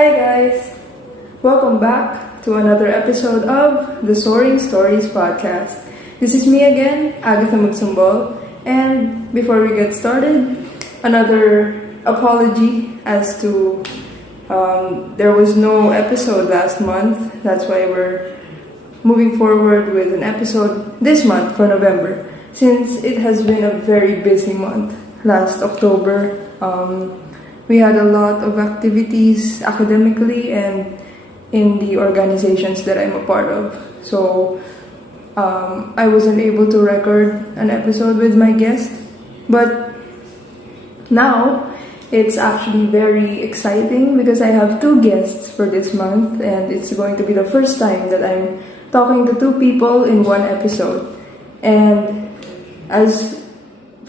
Hi guys! Welcome back to another episode of the Soaring Stories Podcast. This is me again, Agatha Magsombol, and before we get started, another apology as to there was no episode last month. That's why we're moving forward with an episode this month for November, since it has been a very busy month. Last October, we had a lot of activities academically and in the organizations that I'm a part of. So I wasn't able to record an episode with my guest, but now it's actually very exciting because I have two guests for this month, and it's going to be the first time that I'm talking to two people in one episode. And as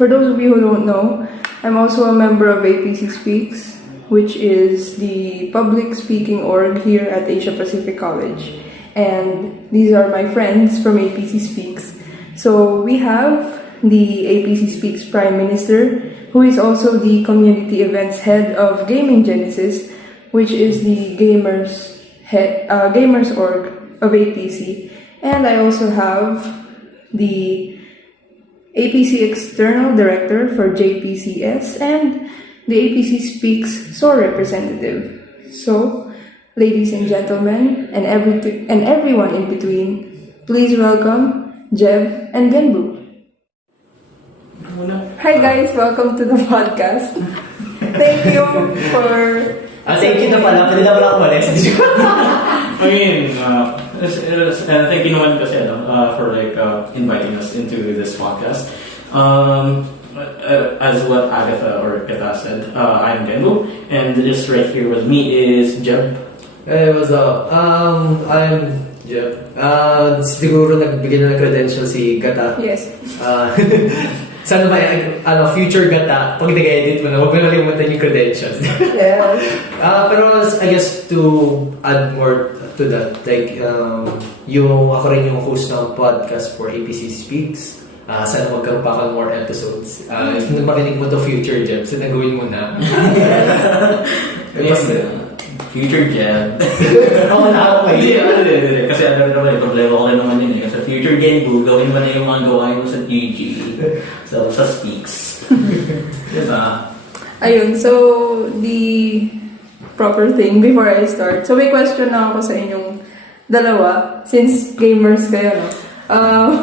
for those of you who don't know, I'm also a member of APC Speaks, which is the public speaking org here at Asia Pacific College. And these are my friends from APC Speaks. So we have the APC Speaks Prime Minister, who is also the community events head of Gaming Genesis, which is the gamers org of APC. And I also have the APC External Director for JPCS and the APC Speaks SOAR representative. So, ladies and gentlemen, and everyone in between, please welcome Jeb and Genbu. Hi guys, welcome to the podcast. Thank you for... thank you na pala, pwede na pala umalis. Thank you naman kasi for inviting us into this podcast. As what Agatha or Agatha said, I'm Genbu, and just right here with me is Jeb. Hey, what's up? I'm Jeb. Siguro nagbigay na ng credential si Gata. Yes. Sana ba future Gata, pag nag-edit mo na, huwag mo nalimutan yung credentials. Yeah. Pero I guess to add more to that, ako rin yung host ng podcast for APC Speaks. Sana magkaroon pa ako ng more episodes. If makinig mo to future Jeb, so nagawin mo na. Future Jeb. Oo na ako Hindi. Kasi naman problema ko naman yun. Kasi future Genbu, gawin mo na yung mga gawain mo sa TG. So, sa Speaks. Diba? Ayun, so the proper thing before I start. So may question na ako sa inyong dalawa, since gamers kayo, no?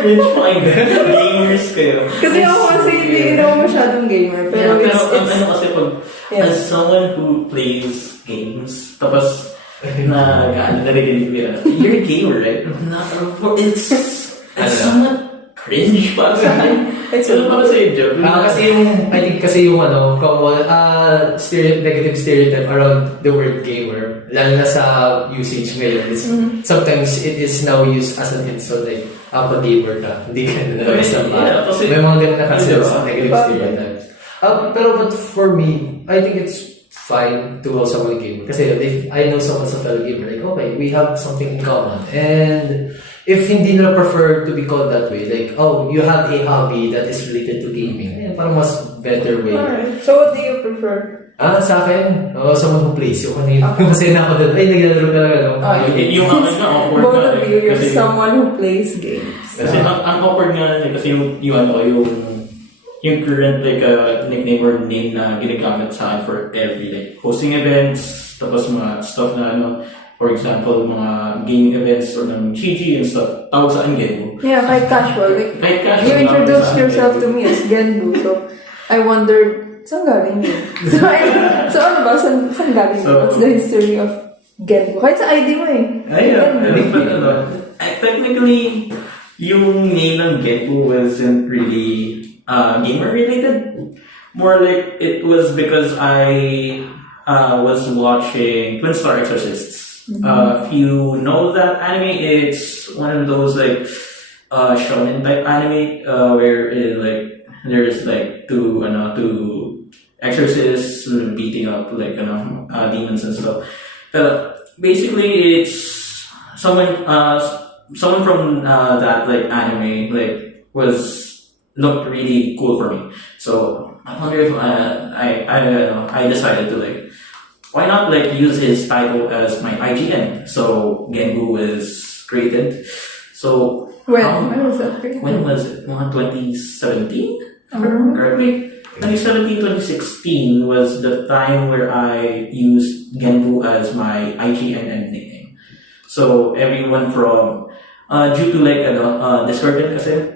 Cringe find gamers kayo. Kasi ako kasi hindi ako masyadong gamer. Pero kasi as someone who plays games, tapos narinig you're a gamer, right? It's somewhat cringe pa sa akin. Ano ba sa'yo, Jeb? I think yung common negative stereotype around the word gamer, lalo na sa usage ngayon, sometimes it is now used as an insult, like, pag gamer ka, hindi ka na best naman. May mga ganun na kasi sa negative stereotypes. But for me, I think it's fine to call someone a gamer. Kasi if I know someone's a fellow gamer, like, okay, we have something in common. And if hindi nila prefer to be called that way, like, oh, you have a hobby that is related to gaming, parang mas better way. Alright. So what do you prefer? Sa akin, someone who plays. Yung kasi na ako doon, naglalaro talaga. Yung akin na awkward both na. Both of you, you're someone who plays games. Kasi ang awkward nga kasi yung current nickname or name na ginagamit sa akin for every hosting events, tapos mga stuff na for example, mga gaming events or ng GG and stuff, tawag sa akin Genbu. Yeah, quite casual. Quite casual. You introduced yourself to me as Genbu, so I wondered, saan galing yun? So ano ba? Saan galing yun? What's the history of Genbu? Kahit sa ID mo Technically, yung name ng Genbu wasn't really gamer related. More like it was because I was watching Twin Star Exorcists. If you know that anime, it's one of those shonen type anime where there's two exorcists beating up demons and stuff. Basically, it's someone from that anime looked really cool for me. So I wonder if I decided to why not like use his title as my IGN? So Genbu is created. So When was that created? when was it? 2017? If I remember correctly. 2017, 2016 was the time where I used Genbu as my IGN and nickname. So everyone from due to like Discord din kasi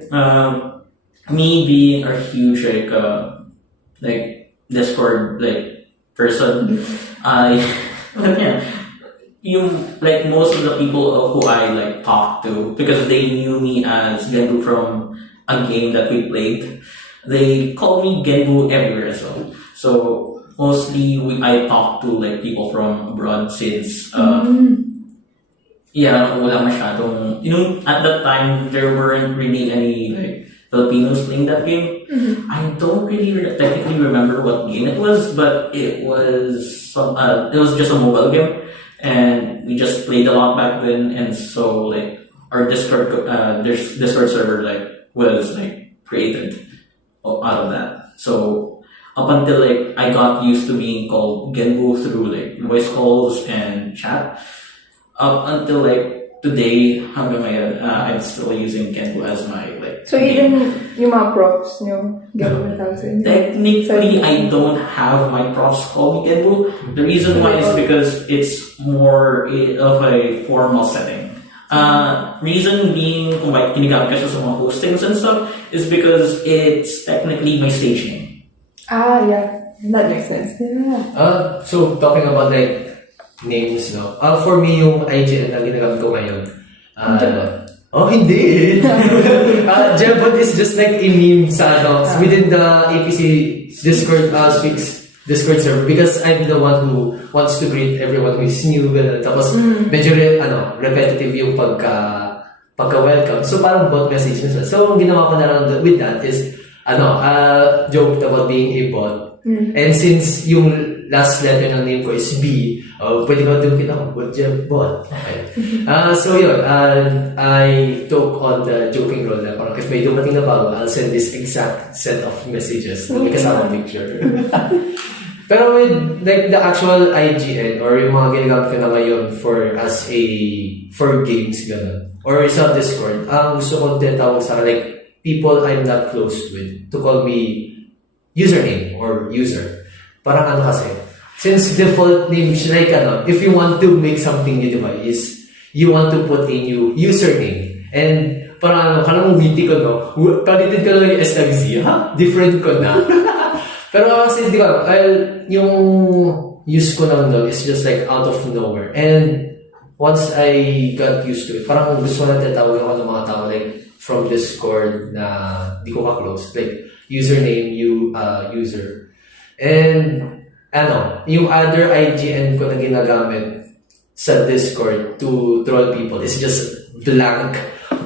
me being a huge like Discord like person, I yeah, like most of the people who I like talked to, because they knew me as Genbu from a game that we played, they called me Genbu everywhere as well. So mostly I talk to like people from abroad since wala masyadong, at that time there weren't really any like Filipinos playing that game. I don't really technically remember what game it was, but it was just a mobile game, and we just played a lot back then. And so like our Discord server like was like created out of that. So up until like I got used to being called Genbu through like voice calls and chat, up until like today, hanggang ngayon, I'm still using Genbu as my like. So even yung mga profs nyo, Genbu na tawag sa inyo? Technically, I don't have my profs call me Genbu. The reason why is because it's more of a formal setting. Reason being kung bakit ginagamit ka siya sa mga hostings and stuff is because it's technically my stage name. Yeah. That makes sense. Yeah. So talking about like names, no? For me, yung IGN na ginagamit ko ngayon. Hindi. Jebot is just like a meme sa within the APC Discord Discord server, because I'm the one who wants to greet everyone who is new, ganun. Tapos medyo repetitive yung pagka-welcome. So parang bot message na. So ang ginawa ko na lang with that is joked about being a bot. And since yung last letter ng name ko is B, pwede ba doon kita kung Jeb bot? Okay. So yun, I took on the joking role na parang if may dumating na bago, I'll send this exact set of messages na may kasama picture. Pero with like the actual IGN or yung mga ginagamit ko na ngayon for games, gano'n, or sa Discord, ang gusto ko tinatawag sa like people I'm not close with to call me username or user. Parang kasi, since default name is like if you want to make something new, diba, is you want to put a new username. And parang parang witty ko, no? Palitin ko lang yung S ng Z, ha? Different ko na. Pero kasi, di ba, yung use ko lang doon is just like out of nowhere. And once I got used to it, parang gusto na tatawag ako ng mga tao like from Discord na di ko ka-close. Like, username, user. And, yung other IGN ko na ginagamit sa Discord to troll people is just blank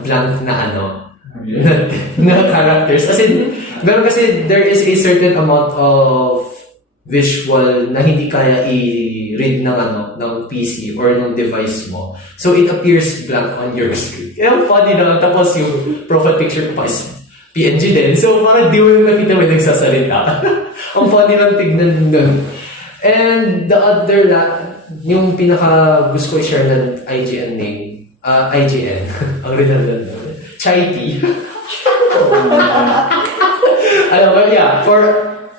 na na characters. Kasi there is a certain amount of visual na hindi kaya i-read ng PC or ng device mo. So it appears blank on your screen. Kaya funny na. Tapos yung profile picture pa is PNG din. So parang di mo nakita may nagsasalita. Ang funny lang tignan nun. And the other yung pinaka gusto ko i-share ng IGN name, IGN, ang redundant na. Chai tea. For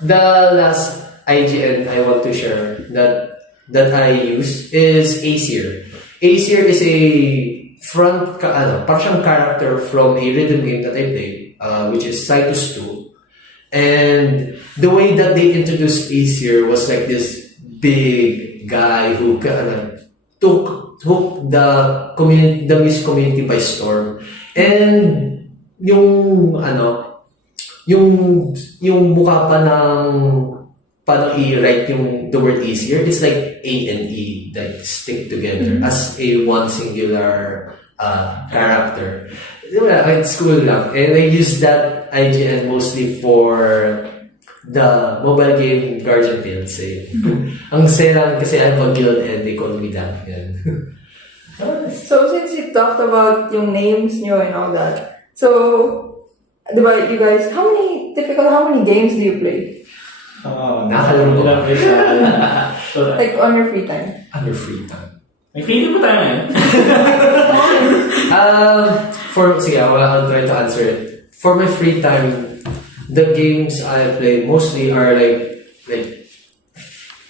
the last IGN I want to share that I use is Aesir. Aesir is a parang siyang character from a rhythm game that I play, which is Cytus 2. And the way that they introduced Aesir was like this big guy who took the music community by storm. And yung mukha pa ng paano i-write yung the word Aesir, it's like A and E that stick together as a one singular character. It's cool lang. And I use that IGN mostly for the mobile game Guardian Tales. Ang saya lang kasi I'm a guild and they call me that. So since you talked about yung names nyo and all that, so, diba, you guys, how many games do you play? Nakalaro ko. So So, Like on your free time. Under free time. may free time pa tayo ngayon. I'll try to answer it. For my free time, the games I play mostly are like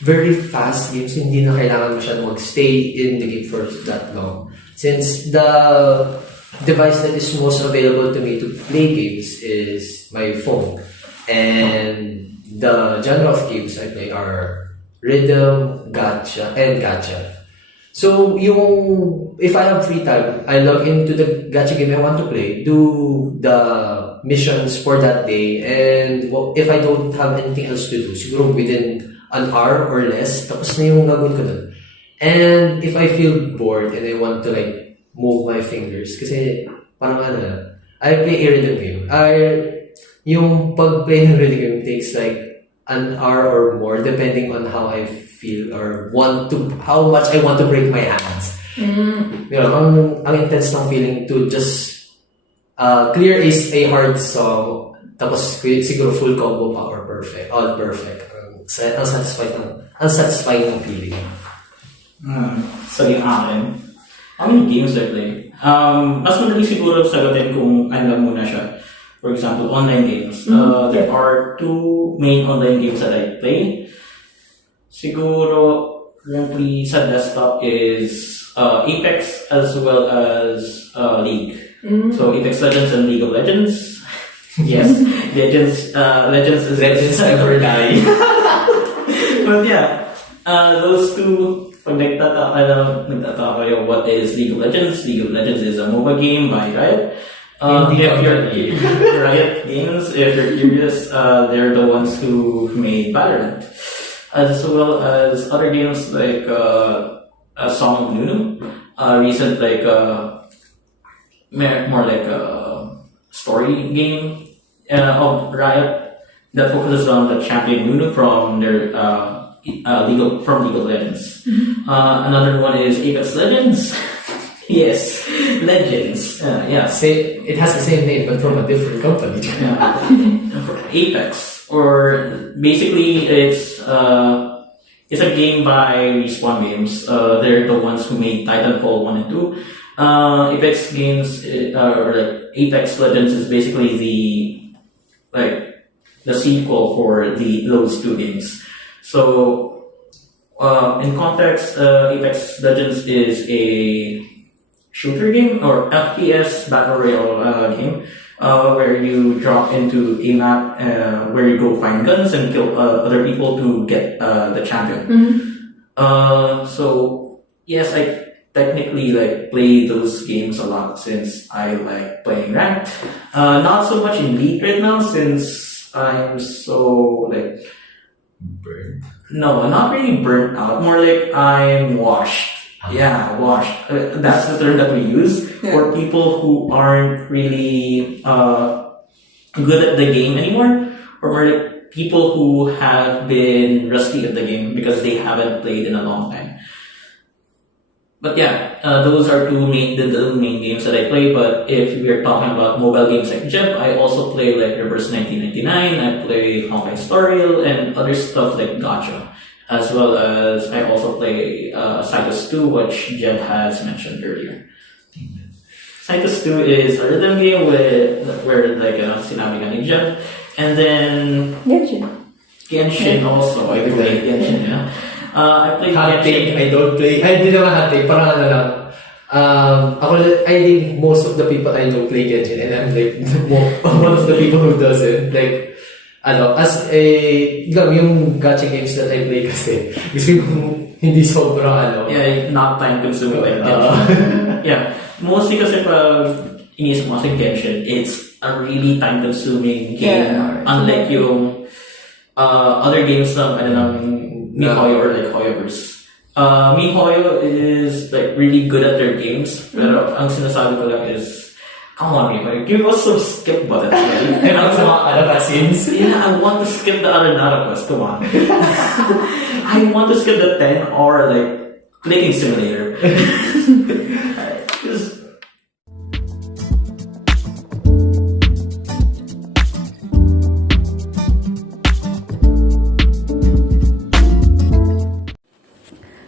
very fast games. Hindi na kailangan masyadong mag-stay in the game for that long. Since the device that is most available to me to play games is my phone. And the genre of games I play are rhythm, gacha. So, if I have free time, I log into the gacha game I want to play, do the missions for that day, and if I don't have anything else to do, siguro within an hour or less, tapos na yung gagawin ko dun. And if I feel bored and I want to move my fingers, kasi parang I play a rhythm game. Yung pag-play ng rhythm game takes an hour or more depending on how I feel or how much I want to break my hands. You know, ang intense ng feeling to just clear a hard song, tapos siguro full combo pa or perfect, all perfect. Ang satisfying ng feeling. So yung akin, how many games I play? Mas madali siguro sagutin kung ano lang muna siya. For example, online games. There are two main online games that I play. Siguro, currently sa desktop is Apex as well as League. So Apex Legends and League of Legends. Yes, Legends never die. But yeah, those two, pag nagtataka kayo, what is League of Legends? League of Legends is a MOBA game by Riot. If you're Riot Games, if you're curious, they're the ones who made Valorant, as well as other games like Song of Nunu, recent more like a story game of Riot that focuses on the champion Nunu from their League of Legends. Another one is Apex Legends. Yes, Legends. Yeah. It has the same name, but from a different company. Apex, or basically it's a game by Respawn Games. They're the ones who made Titanfall 1 and 2. Apex Games, or Apex Legends, is basically the sequel for those two games. So, in context, Apex Legends is a shooter game or FPS battle royale game where you drop into a map where you go find guns and kill other people to get the champion. So yes, I technically play those games a lot since I like playing ranked. Not so much in League right now since I'm so burnt. No, not really burnt out. More like I'm washed. Yeah, washed. That's the term that we use for people who aren't really good at the game anymore, or more like people who have been rusty at the game because they haven't played in a long time. But yeah, those are the main games that I play. But if we are talking about mobile games like Jeb, I also play Reverse 1999. I play Soaring Stories and other stuff like Gacha. As well as I also play Cyclist 2, which Jeb has mentioned earlier. Cyclist 2 is a rhythm game where sinabi nga ni Jeb. And then Genshin also. I play Genshin, yeah. I play Genshin. I don't play. I did naman hunting. Parang lang. I think most of the people I know play Genshin, and I'm one of the people who doesn't. Yung gacha games that I play kasi, gusto yung hindi sobrang Yeah, not time consuming like Genshin. Yeah, mostly kasi pag inisip mo kasi Genshin, it's a really time consuming game. Unlike yung other games ng MiHoYo or Hoyoverse. MiHoYo is really good at their games, pero ang sinasabi ko lang is, come on, MiHoYo, give us some skip buttons. And also cutscenes. Yeah, I want to skip the other Nara quest. Come on. I want to skip the 10-hour clicking simulator.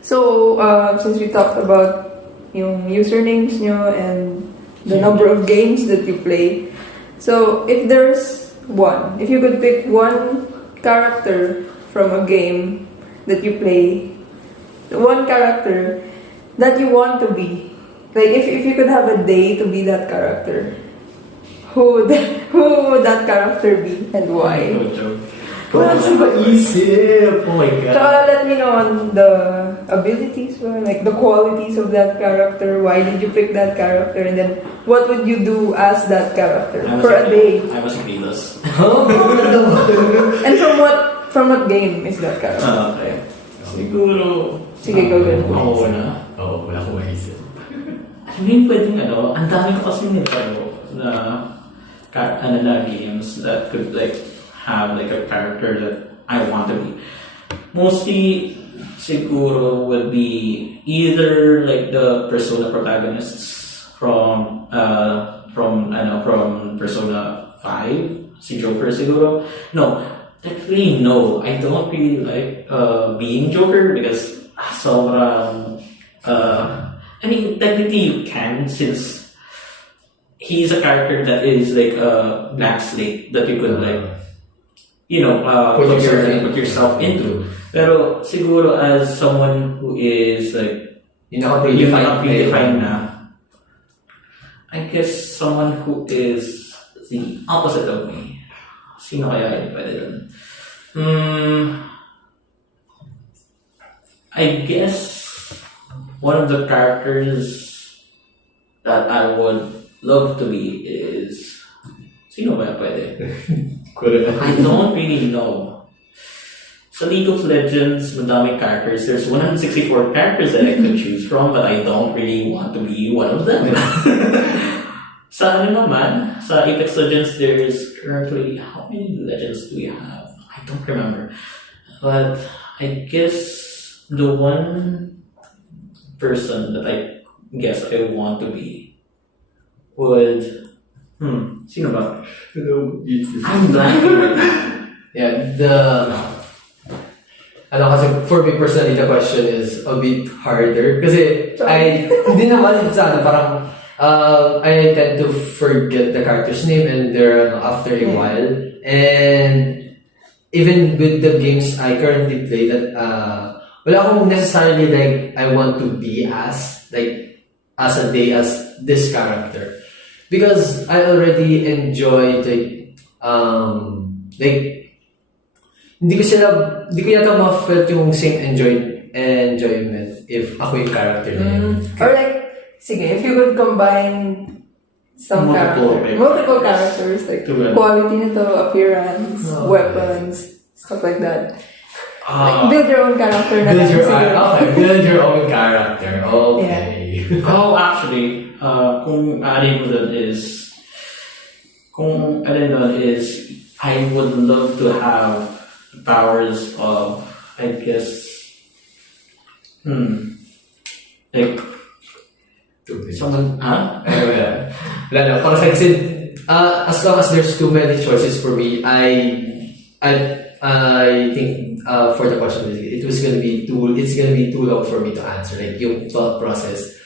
So, since we talked about yung usernames nyo and the number of games that you play, so if you could pick one character from a game that you play, one character that you want to be, like if you could have a day to be that character, who would that character be and why? What's maisip? Oh my god. So let me know on the abilities or like the qualities of that character. Why did you pick that character? And then what would you do as that character for a day? I was Beatles. And from what game is that character? Okay. Siguro... Sige, go. Ako na. Oo, wala akong maisip. I mean, pwedeng ang dami ko kasi nito na games that could like have like a character that I want to be. Mostly, siguro would be either like the Persona protagonists from Persona 5, si Joker siguro. No, technically no. I don't really like being Joker because sobrang I mean, technically you can, since he's a character that is like a blank slate that you could like put yourself into. Pero siguro as someone who is like predefined na, I guess someone who is the opposite of me. Sino kaya yun pwede dun? I guess one of the characters that I would love to be is... Sino ba pwede? I don't really know. Sa League of Legends, madaming characters. There's 164 characters that I could choose from, but I don't really want to be one of them. Sa sa Apex Legends, there's currently... How many legends do we have? I don't remember. But I guess the one person that I guess I want to be would... Sino ba? I'm blanking right now. Yeah, kasi for me personally, the question is a bit harder. Kasi hindi naman parang I tend to forget the character's name and after a while. And even with the games I currently play, that wala akong necessarily like I want to be as a day as this character. Because I already enjoyed hindi ko yata ma-felt yung same enjoyment if ako yung character na yun. Or like, sige, if you could combine multiple characters, like quality nito, appearance, weapons, stuff like that. Like, build your own character na build your own character. Okay. Yeah. Actually, kung alin mo dun is I would love to have powers of, I guess, like someone, as long as there's too many choices for me, I think for the question, it's gonna be too long for me to answer. Like yung thought process.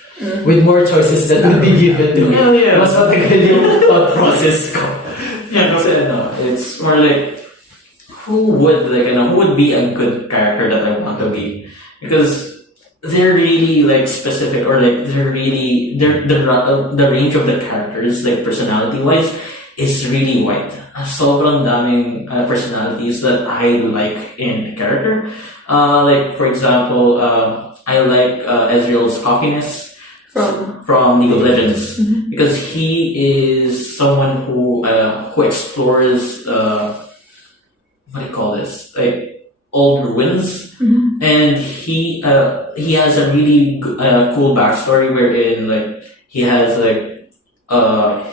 With more choices that would be given to me. Mas matagal yung thought process ko. Yeah, kasi it's more like who would be a good character that I want to be, because they're really like specific, or like the range of the characters, like personality wise, is really wide. Sobrang daming personalities that I like in a character. Like for example, I like Ezreal's cockiness from League of Legends, because he is someone who explores what do you call this, like old ruins, and he has a really cool backstory wherein like he has like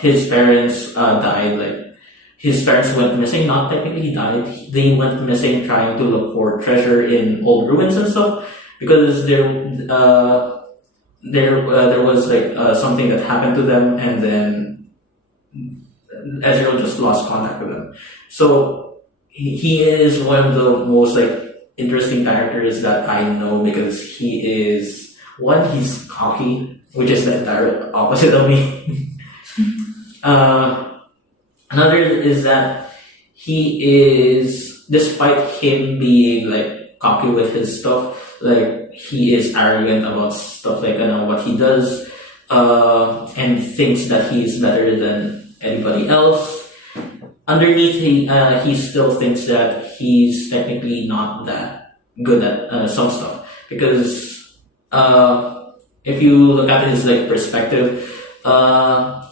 his parents died, like his parents went missing, not technically died, they went missing trying to look for treasure in old ruins and stuff, because there was like something that happened to them, and then Ezreal just lost contact with them. So he is one of the most like interesting characters that I know because he's cocky, which is the entire opposite of me. Another is that despite him being like cocky with his stuff, like he is arrogant about stuff like what he does, and thinks that he's better than anybody else. Underneath, he still thinks that he's technically not that good at some stuff because if you look at his like perspective,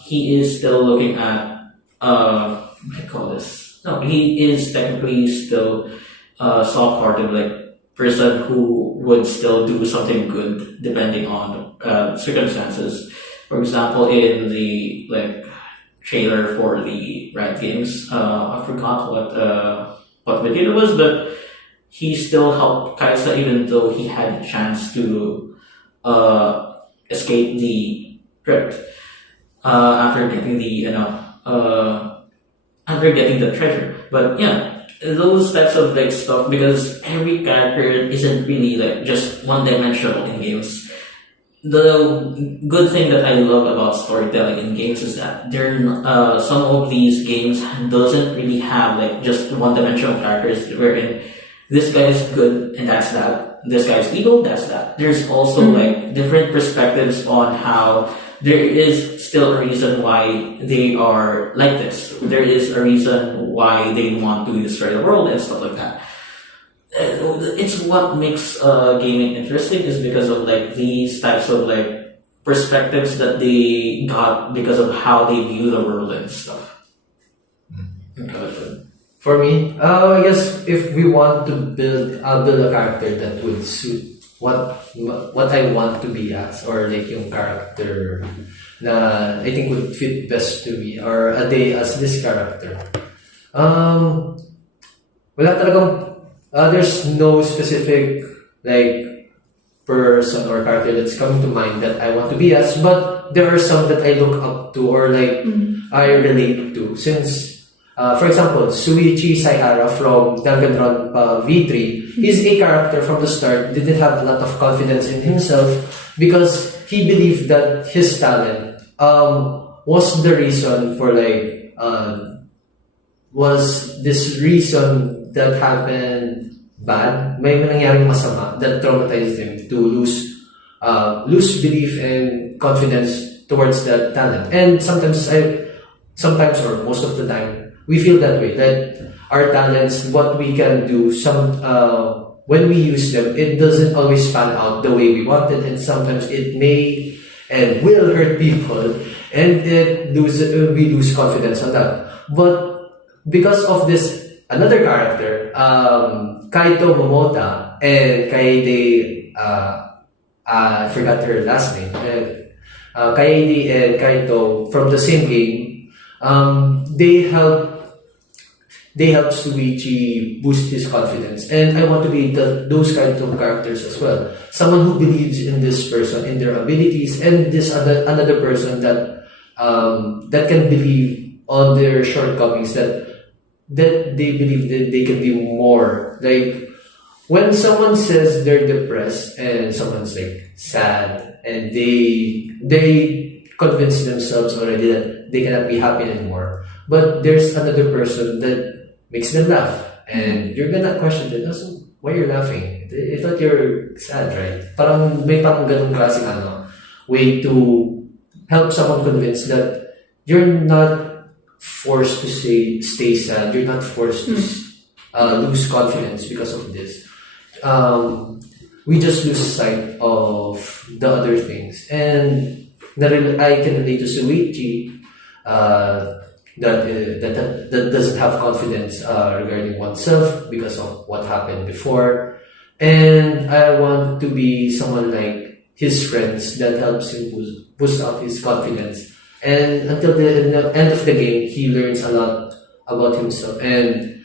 he is still looking at what do I call this? No, he is technically still soft-hearted, like person who would still do something good depending on circumstances. For example, in the like trailer for the Riot Games, I forgot what video it was, but he still helped Kaisa even though he had a chance to escape the crypt after getting the treasure. But yeah, those types of like stuff, because every character isn't really like just one-dimensional in games. The good thing that I love about storytelling in games is that some of these games doesn't really have like just one-dimensional characters wherein this guy is good and that's that. This guy is evil, that's that. There's also like different perspectives on how there is still a reason why they are like this. There is a reason why they want to destroy the world and stuff like that. It's what makes gaming interesting is because of like these types of like perspectives that they got because of how they view the world and stuff. For me, I guess if we want to build a character that would suit what I want to be as, or like yung character na I think would fit best to me, or a day as this character. Wala talagang there's no specific like person or character that's coming to mind that I want to be as, but there are some that I look up to or like I relate to. Since, for example, Suichi Sayara from Danganronpa V3, he's a character from the start, didn't have a lot of confidence in himself because he believed that his talent was the reason for like was this reason that happened bad, may nangyaring masama that traumatized him to lose belief and confidence towards that talent. And sometimes or most of the time, we feel that way, that our talents, what we can do, when we use them, it doesn't always pan out the way we wanted, and sometimes it may and will hurt people, and we lose confidence on that. But because of this, another character, Kaito Momota and Kaede, I forgot her last name, Kaede and Kaito from the same game, they help Suichi boost his confidence, and I want to be those kind of characters as well. Someone who believes in this person, in their abilities, and this another person that can believe on their shortcomings, that they believe that they can be more. Like when someone says they're depressed and someone's like sad and they convince themselves already that they cannot be happy anymore, but there's another person that makes them laugh, and you're gonna question it. Why you're laughing? I thought you're sad, right? May parang ganung klaseng way to help someone convince that you're not forced to stay sad. You're not forced to lose confidence because of this. We just lose sight of the other things, and I can relate to Suichi that doesn't have confidence regarding oneself because of what happened before, and I want to be someone like his friends that helps him boost up his confidence. And until the end of the game, he learns a lot about himself and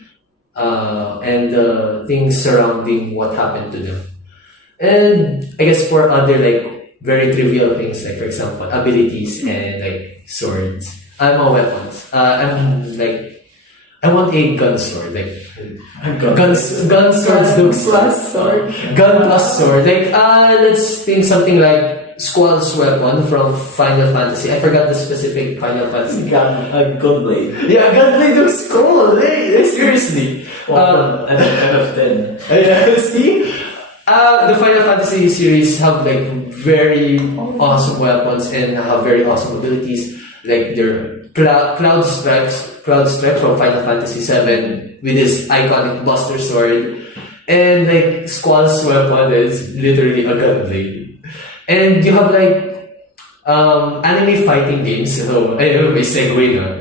the things surrounding what happened to them. And I guess for other like very trivial things, like for example abilities and like swords, weapons. I'm like I want a gun sword, like gun swords looks plus sword. gun plus sword. Like let's think something like Squall's weapon from Final Fantasy. I forgot the specific Final Fantasy. Gunblade. Yeah, gunblade looks cool. Hey, seriously. Well, and then out of 10. Yeah, see? The Final Fantasy series have like very awesome weapons and have very awesome abilities. Like their Cloud Strike from Final Fantasy VII with his iconic Buster Sword, and like Squall's weapon is literally a gunblade. And you have like anime fighting games. So ayun, may segue na.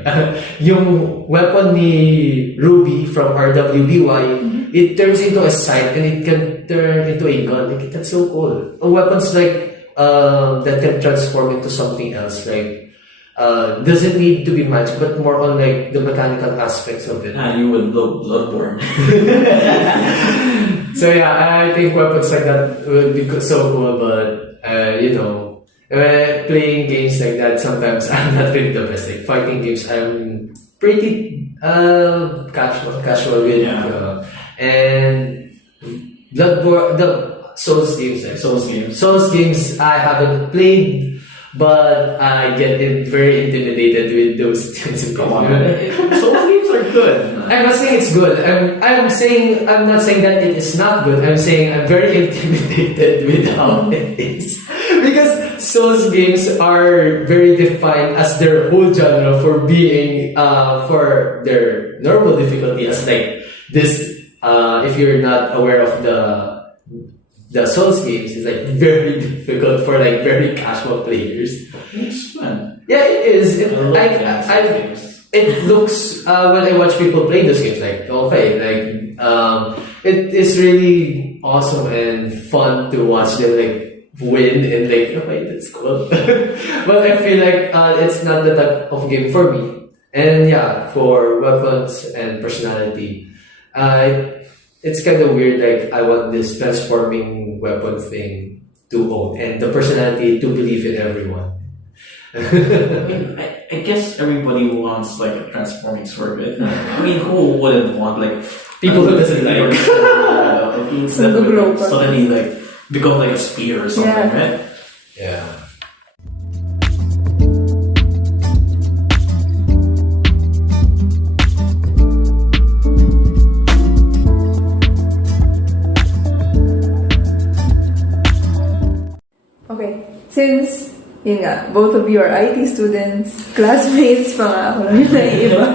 Yung weapon ni Ruby from RWBY, it turns into a sight and it can turn into a gun. Like, that's so cool. Weapons like that can transform into something else. Like doesn't need to be magic, but more on like the mechanical aspects of it. You would love Bloodborne. So yeah, I think weapons like that would be so cool, but you know, playing games like that, sometimes I'm not really the best. Like fighting games, I'm pretty casual with. Yeah. And Bloodborne, the Souls games, like Souls games, I haven't played, but I get very intimidated with those things. Come on, Souls games are good. I'm not saying it's good. I'm not saying that it is not good. I'm saying I'm very intimidated with how it is. Because Souls games are very defined as their whole genre for being for their normal difficulty as like this. If you're not aware of the Souls games, it's like very difficult for like very casual players. It's fun. Yeah, it is. It looks when I watch people play those games, like okay, like it is really awesome and fun to watch them like win and like okay, that's cool. But I feel like it's not the type of game for me. And yeah, for weapons and personality, it's kind of weird. Like I want this transforming weapon thing to own and the personality to believe in everyone. I guess everybody wants like a transforming sword. I mean, who wouldn't want like People who doesn't like suddenly like become like a spear or something, right? Yeah. Okay, since yun nga, both of you are IT students, classmates pa nga ako lang yung naiiba.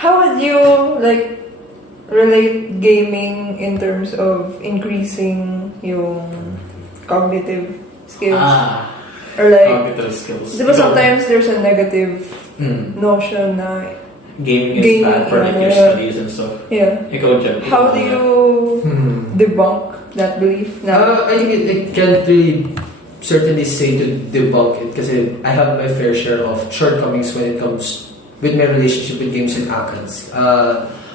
How would you like relate gaming in terms of increasing yung cognitive skills? Or like, Cognitive skills. diba sometimes there's a negative notion na Gaming is bad for like your studies and stuff. Yeah. Ikaw, Jeb. How do you debunk that belief? I think it can't really certainly say to debunk it because I have my fair share of shortcomings when it comes with my relationship with games and ACADS.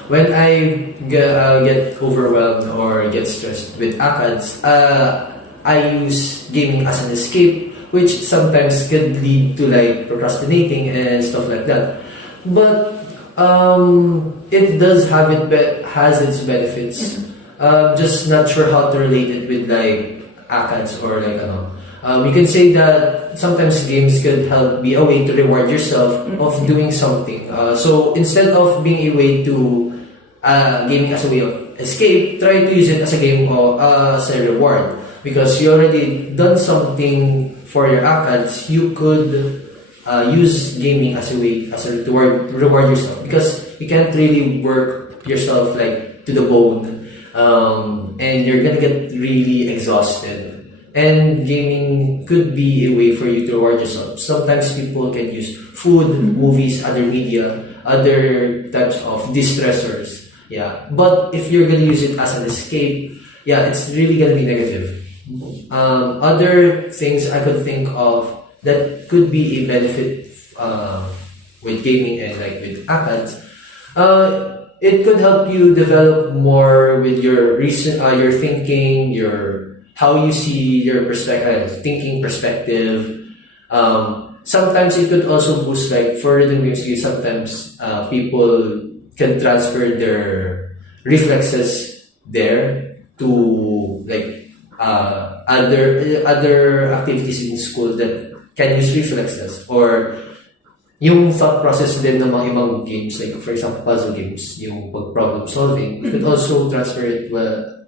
When I get overwhelmed or get stressed with ACADS, I use gaming as an escape, which sometimes can lead to like procrastinating and stuff like that. But it does have has its benefits. Just not sure how to relate it with like ACADS or like we can say that sometimes games could help be a way to reward yourself of doing something. So instead of being a way to gaming as a way of escape, try to use it as a game or as a reward. Because you already done something for your ACADS, you could use gaming as a way to reward yourself. Because you can't really work yourself like to the bone, and you're gonna get really exhausted. And gaming could be a way for you to reward yourself. Sometimes people can use food, movies, other media, other types of distressors. Yeah, but if you're gonna use it as an escape, yeah, it's really gonna be negative. Other things I could think of that could be a benefit with gaming and like with ACADS, it could help you develop more with your your thinking, how you see your thinking perspective. sometimes it could also boost like for rhythm games. Sometimes people can transfer their reflexes there to like other activities in school that can use reflexes, or yung thought process din ng mga ibang games, like for example puzzle games, yung problem solving, you could also transfer it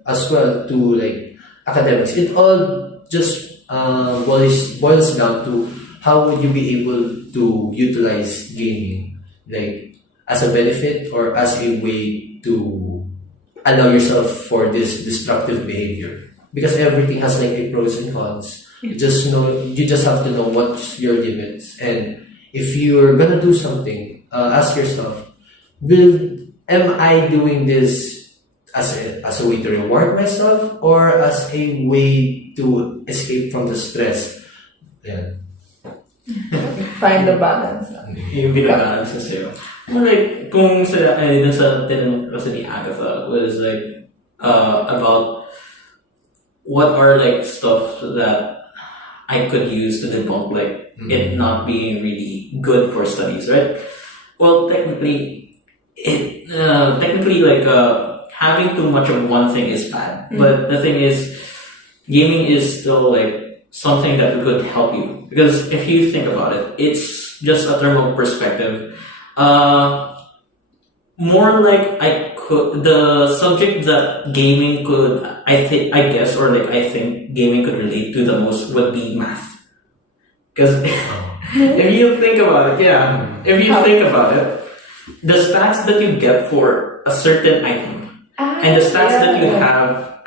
as well to like academics. It all just boils down to how would you be able to utilize gaming, like as a benefit or as a way to allow yourself for this destructive behavior. Because everything has like a pros and cons. You just have to know what's your limits, and if you're gonna do something, ask yourself, am I doing this as a way to reward myself or as a way to escape from the stress? Yeah. Find the balance. Yung binabalance kasi yun. Like, kung dun sa tinanong kasi ni Agatha was like, about what are like stuff that I could use to debunk like it not being really good for studies, right? Well, technically like having too much of one thing is bad. But the thing is, gaming is still like something that could help you, because if you think about it, it's just a term of perspective. More like the subject that gaming could, I think gaming could relate to the most would be math. Because if you think about it, the stats that you get for a certain item and the stats that you have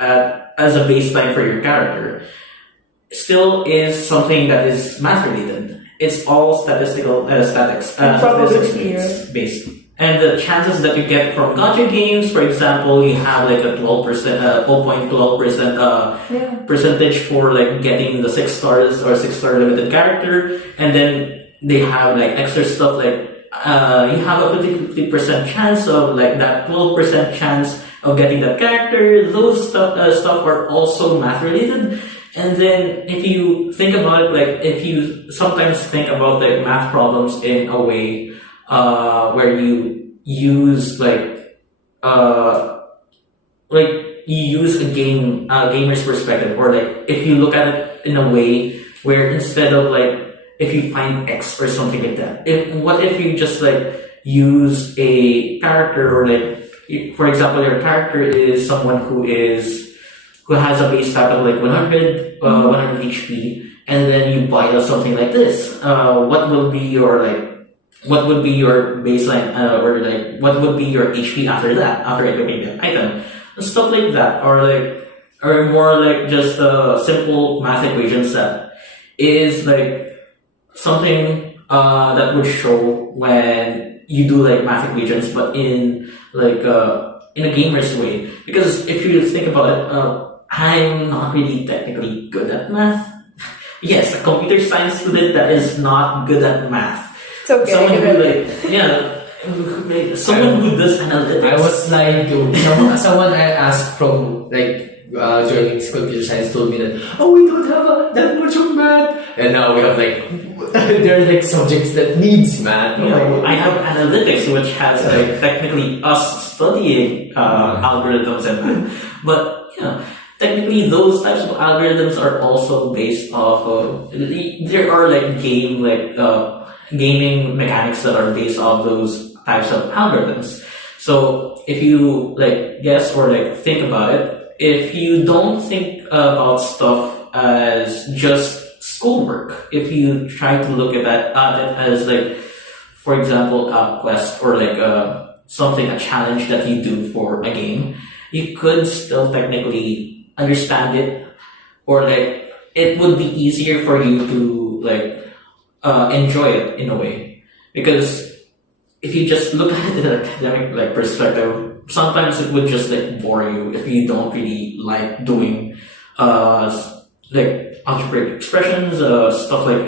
as a baseline for your character still is something that is math related. It's all statistical statistics based. And the chances that you get from gacha games, for example, you have like a 0.12% percentage for like getting the 6 stars or 6-star limited character, and then they have like extra stuff like you have a 50% chance of like that 12% chance of getting that character. Those stuff are also math related. And then if you think about it, like if you sometimes think about like math problems in a way where you use you use a gamer's perspective, or like if you look at it in a way where instead of like if you find X or something like that, what if you just like use a character, or like for example your character is someone who has a base stat of like 100 HP, and then you buy something like this. What would be your baseline, or like what would be your HP after that, after equipping the item, stuff like that, or more like just a simple math equation set is like something that would show when you do like math equations, but in a gamer's way. Because if you think about it, I'm not really technically good at math. Yes, a computer science student that is not good at math. It's okay. Someone who does analytics. I was like, someone I asked from like joining computer science told me that, we don't have that much of math, and now we have like there are like subjects that needs math. I have analytics, which has like technically us studying algorithms and math, but technically those types of algorithms are also based off of there are like gaming mechanics that are based off those types of algorithms. So if you like guess or like think about it, if you don't think about stuff as just schoolwork, if you try to look at it as like, for example, a quest or like a challenge that you do for a game, you could still technically understand it, or like it would be easier for you to like enjoy it in a way. Because if you just look at it in an academic like perspective, sometimes it would just like bore you if you don't really like doing like algebraic expressions, stuff like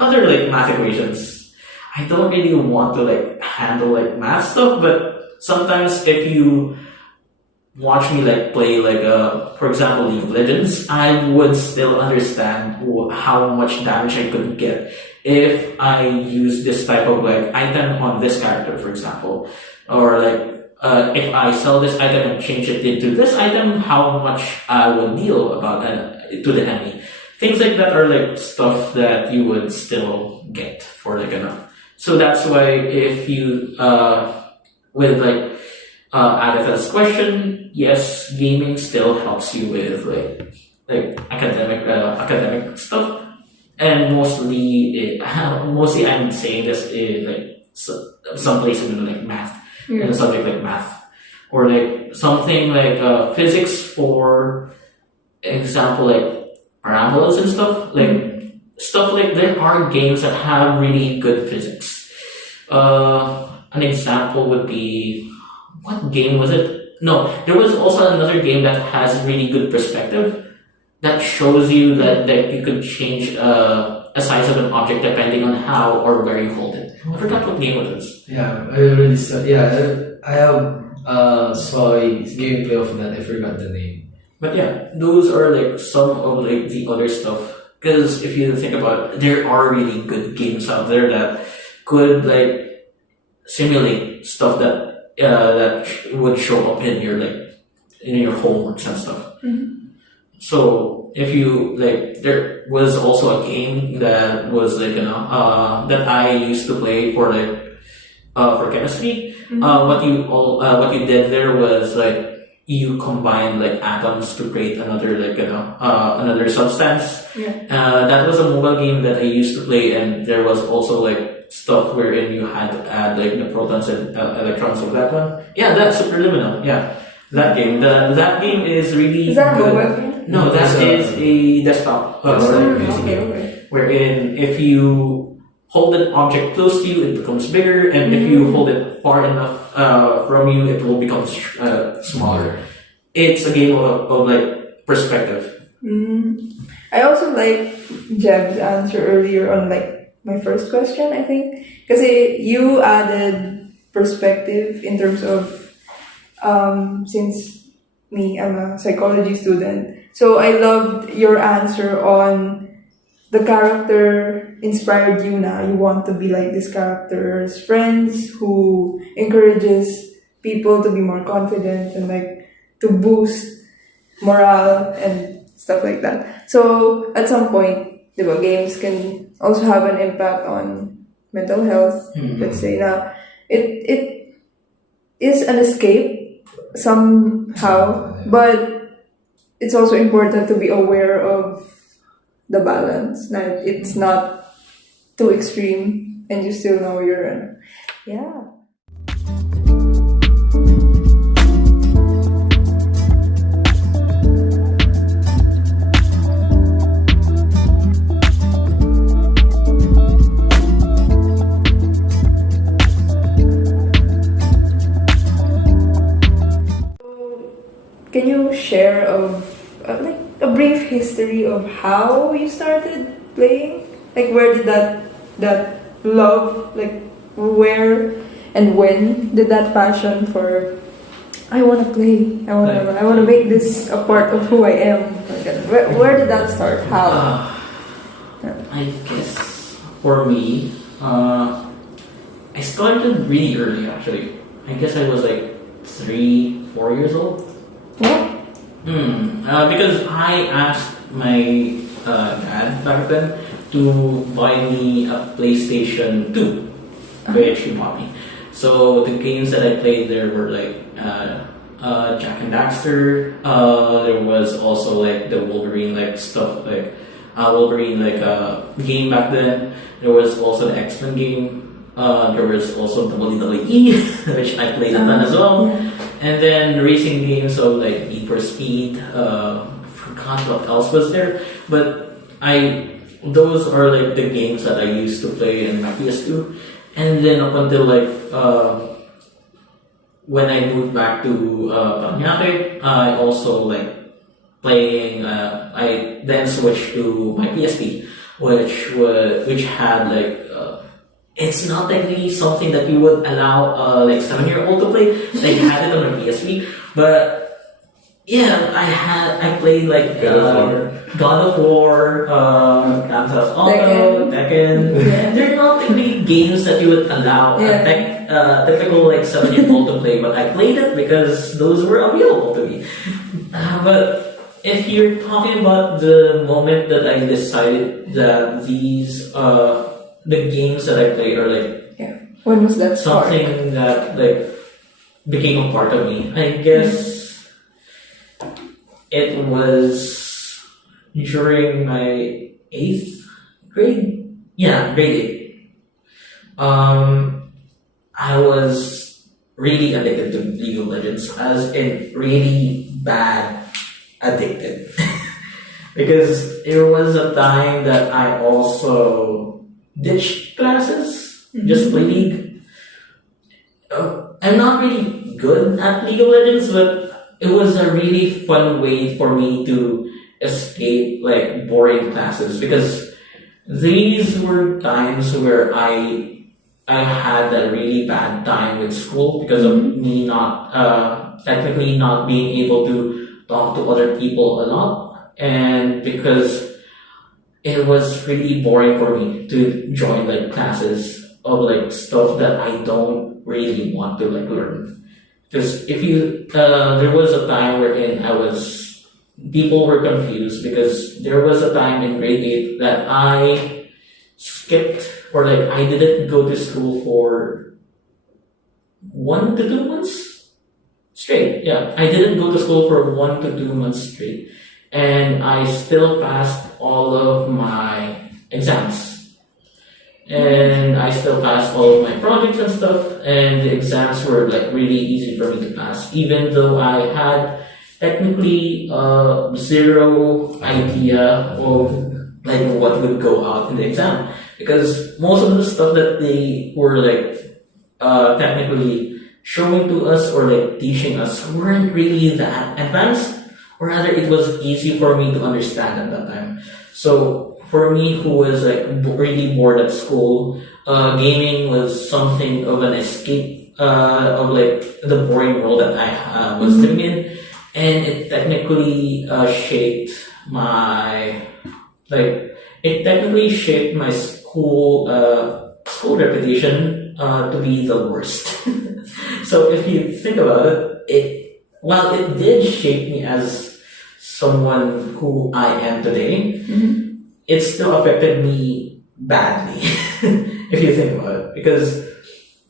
other like math equations. I don't really want to like handle like math stuff, but sometimes if you watch me like play like for example League of Legends, I would still understand how much damage I could get if I use this type of like item on this character, for example, or like if I sell this item and change it into this item, how much I will deal about to the enemy. Things like that are like stuff that you would still get for like enough. So that's why if you with like Agatha's question, yes, gaming still helps you with like academic stuff, and mostly I'm saying this in like some places in like math, in a subject like math, or like something like physics, for example, like parabolas and stuff, like stuff like there are games that have really good physics. An example would be, what game was it? No, there was also another game that has really good perspective that shows you that you could change a size of an object depending on how or where you hold it. I forgot what game it was. Yeah, I already saw. Yeah, I have saw a gameplay of that. I forgot the name. But yeah, those are like some of like the other stuff. Because if you think about it, there are really good games out there that could like simulate stuff that would show up in your homeworks and stuff. Mm-hmm. So if you like, there was also a game that was like that I used to play for like for chemistry. Mm-hmm. What you did there was like, you combine like atoms to create another another substance. Yeah. That was a mobile game that I used to play, and there was also like stuff wherein you had to add like the protons and electrons of that one. Yeah, that's Superliminal. Yeah, that game. That game is really Is that good. mobile game? No, that is a desktop. Okay. Wherein if you hold an object close to you, it becomes bigger, and if you hold it far enough from you, it will become smaller. It's a game of like perspective. I also like Jeb's answer earlier on like my first question, I think, because you added perspective in terms of since I'm a psychology student, so I loved your answer on the character inspired you now. You want to be like this character's friends who encourages people to be more confident and like to boost morale and stuff like that. So at some point, games can also have an impact on mental health. Let's say now, it is an escape somehow, but it's also important to be aware of the balance. That it's not too extreme, and you still know you're yeah. Can you share like a brief history of how you started playing? Like, where did that love, like, where and when did that passion for I want to play, I want to make this a part of who I am? Where did that start? How? I guess for me, I started really early actually. I guess I was like 3-4 years old. What? Because I asked my dad back then to buy me a PlayStation 2, which he bought me. So the games that I played there were like Jack and Daxter. There was also like the Wolverine like stuff, like Wolverine like game back then. There was also the X-Men game. There was also WWE, which I played a ton as well. And then racing games of like Need for Speed. Forgot what else was there, but those are like the games that I used to play in my PS2. And then up until like when I moved back to Paranaque, I also like playing. I then switched to my PSP, which had like. It's not like really something that you would allow like 7-year-old to play. Like had it on a PSP, but Yeah, I played like God of War, Grand Theft Auto, Tekken. Yeah. They're not really games that you would allow a typical like 7-year-old to play, but I played it because those were available to me. But if you're talking about the moment that I decided that the games that I play are like When was that spark? something that like became a part of me, I guess. It was during my 8th grade. Yeah, grade 8. I was really addicted to League of Legends, as in really bad addicted. Because there was a time that I also ditched classes, just play League. I'm not really good at League of Legends, but it was a really fun way for me to escape like boring classes, because these were times where I had a really bad time with school because of me not technically not being able to talk to other people a lot, and because it was really boring for me to join like classes of like stuff that I don't really want to like learn. Because if you, there was a time wherein people were confused, because there was a time in grade 8 that I skipped, or like I didn't go to school for 1 to 2 months straight. Yeah, I didn't go to school for 1 to 2 months straight, and I still passed all of my exams. And I still passed all of my projects and stuff, and the exams were like really easy for me to pass, even though I had technically zero idea of like what would go out in the exam, because most of the stuff that they were like technically showing to us or like teaching us weren't really that advanced, or rather it was easy for me to understand at that time. So for me, who was like really bored at school, gaming was something of an escape of like the boring world that I was living in, and it technically shaped my school reputation to be the worst. So if you think about it, while it did shape me as someone who I am today, it still affected me badly, if you think about it, because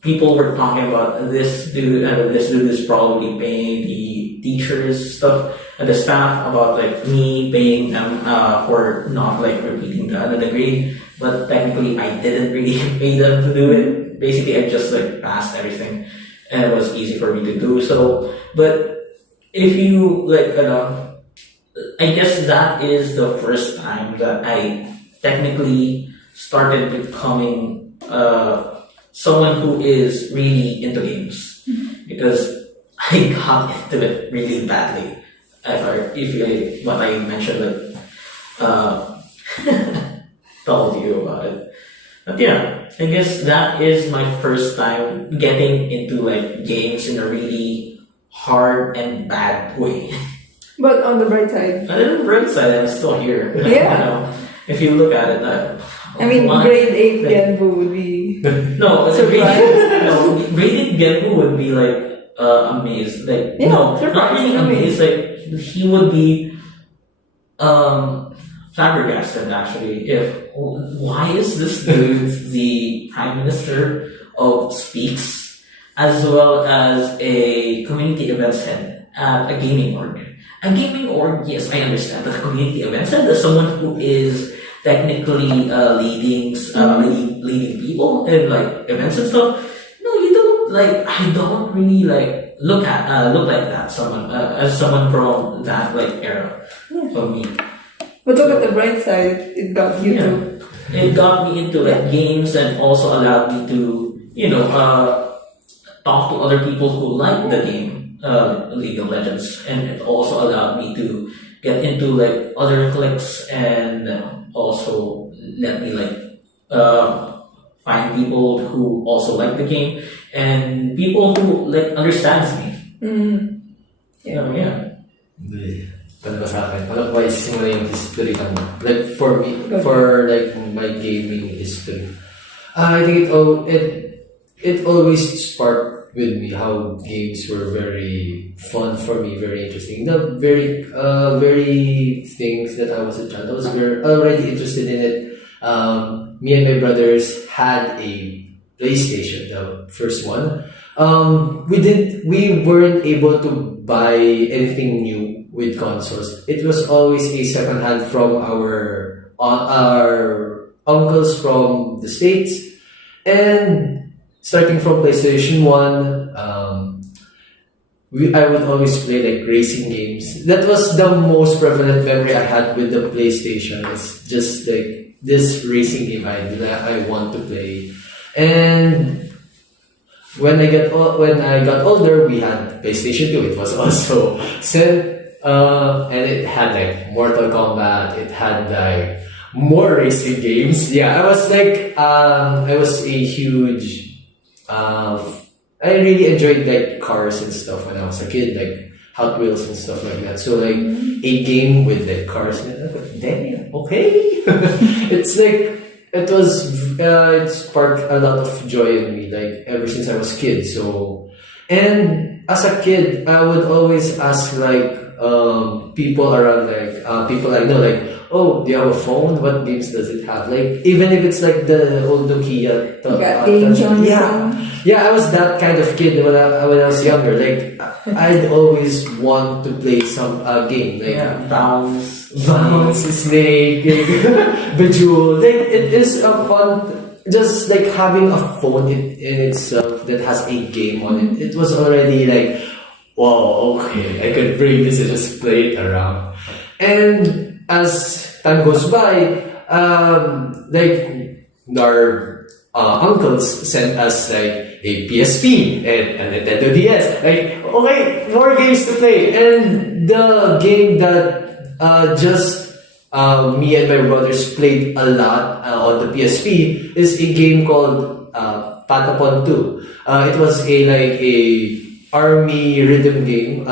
people were talking about this dude is probably paying the teachers stuff and the staff about like me paying them for not like repeating the grade, but technically I didn't really pay them to do it. Basically, I just like passed everything, and it was easy for me to do so. But if you like, I guess that is the first time that I technically started becoming someone who is really into games, because I got into it really badly. What I mentioned, told you about it. But yeah, I guess that is my first time getting into like games in a really hard and bad way. But on the bright side. On the bright side, I'm still here. Yeah. If you look at it, grade 8 Genbu would be grade 8 Genbu would be like amazed. Like not really amazed. Like he would be flabbergasted actually. Why is this dude the Prime Minister of Speaks, as well as a community events head at a gaming org? A gaming org, yes, I understand. But a community events head, as someone who is technically leading people in like events and stuff. No, you don't like. I don't really like look like that. Someone as someone from that like era for me. But look at the bright side. It got you to. It got me into like games, and also allowed me to talk to other people who like the game. League of Legends, and it also allowed me to get into like other cliques, and also let me like find people who also like the game, and people who like understands me. Mm-hmm. Yeah. Hindi. Ano ba sa akin? Paano ko ba isimula yung history ng, like, for me, for, like, my gaming history? I think it always sparked with me how games were very fun for me, very interesting. The very things that I was a child, I was already interested in it. Me and my brothers had a PlayStation, the first one. We weren't able to buy anything new with consoles. It was always a second hand from our uncles from the States. And starting from PlayStation 1, I would always play like racing games. That was the most prevalent memory I had with the PlayStation. It's just like this racing game I want to play. And when I got older, we had PlayStation 2. It was also and it had like Mortal Kombat. It had like more racing games. Yeah, I was a huge. I really enjoyed like cars and stuff when I was a kid, like Hot Wheels and stuff like that. So like a game with like cars. Damn, okay. It's like it sparked a lot of joy in me, like ever since I was a kid. So, and as a kid, I would always ask like people around, like people I know, like, oh, do you have a phone? What games does it have? Like, even if it's like the old Nokia. Yeah, I was that kind of kid when I was younger. Like, I'd always want to play some game, like Bounce, Snake, Bejeweled. Like, it is a fun, just like having a phone in itself that has a game on it. It was already like, wow, okay, I could bring this and just play it around. And as time goes by, like our uncles sent us like a PSP and a Nintendo DS. Like, okay, more games to play. And the game that just me and my brothers played a lot on the PSP is a game called Patapon 2. It was a army rhythm game.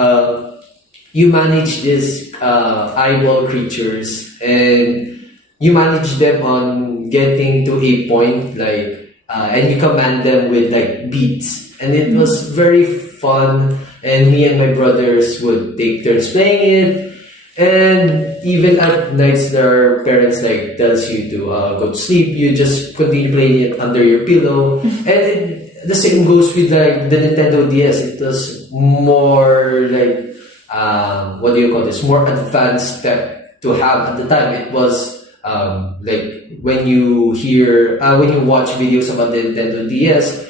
You manage these eyeball creatures and you manage them on getting to a point, like and you command them with like beats, and it was very fun. And me and my brothers would take turns playing it. And even at nights, their parents like tells you to go to sleep. You just continue playing it under your pillow. And the same goes with like the Nintendo DS. It was more like what do you call this? More advanced tech to have at the time. It was like when you watch videos about the Nintendo DS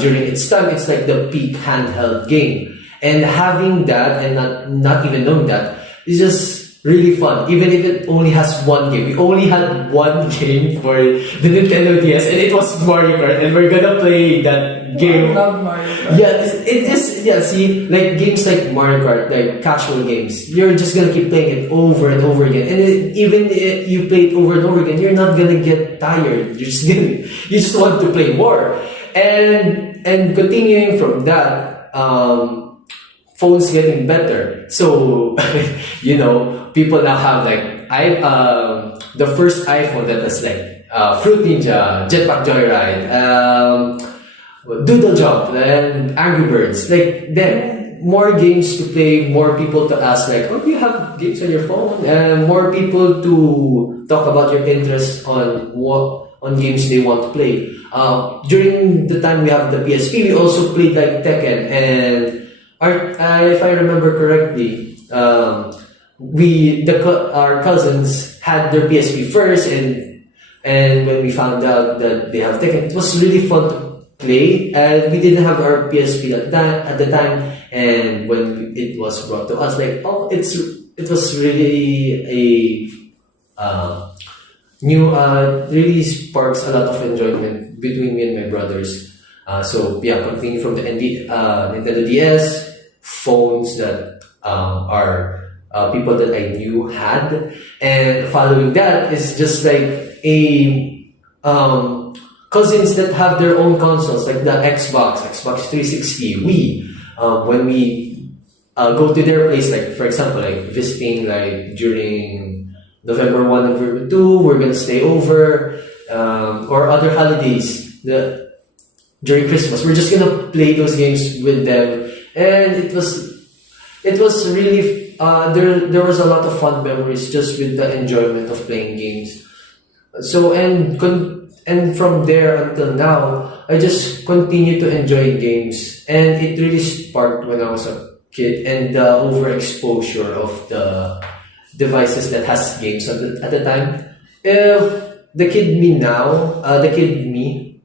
during its time, it's like the peak handheld game. And having that and not even knowing that is just really fun. Even if it only has one game. We only had one game for the Nintendo DS, and it was Mario Kart, and we're gonna play that game. I love Mario Kart. Yeah, it is. Yeah, see, like games like Mario Kart, like casual games, you're just gonna keep playing it over and over again. And even if you play it over and over again, you're not gonna get tired. You just want to play more. And continuing from that, phones getting better. So, people now have like the first iPhone that was like Fruit Ninja, Jetpack Joyride, Doodle Jump, and Angry Birds. Like then more games to play, more people to ask like, oh, do you have games on your phone? More people to talk about your interests on games they want to play. During the time we have the PSP, we also played like Tekken, and if I remember correctly, our cousins had their PSP first, and when we found out that they have Tekken, it was really fun to play. And we didn't have our PSP at the time, and when it was brought to us, like, oh, it was really a new, really sparks a lot of enjoyment between me and my brothers. So yeah, continuing from the Nintendo DS, phones that are people that I knew had, and following that is just like cousins that have their own consoles, like the Xbox 360, Wii. When we go to their place, like for example, like visiting like during November 1 and November 2, we're gonna stay over, or other holidays, during Christmas, we're just gonna play those games with them, and it was really there was a lot of fun memories just with the enjoyment of playing games. So and from there until now, I just continue to enjoy games, and it really sparked when I was a kid, and the overexposure of the devices that has games at the time. If the kid me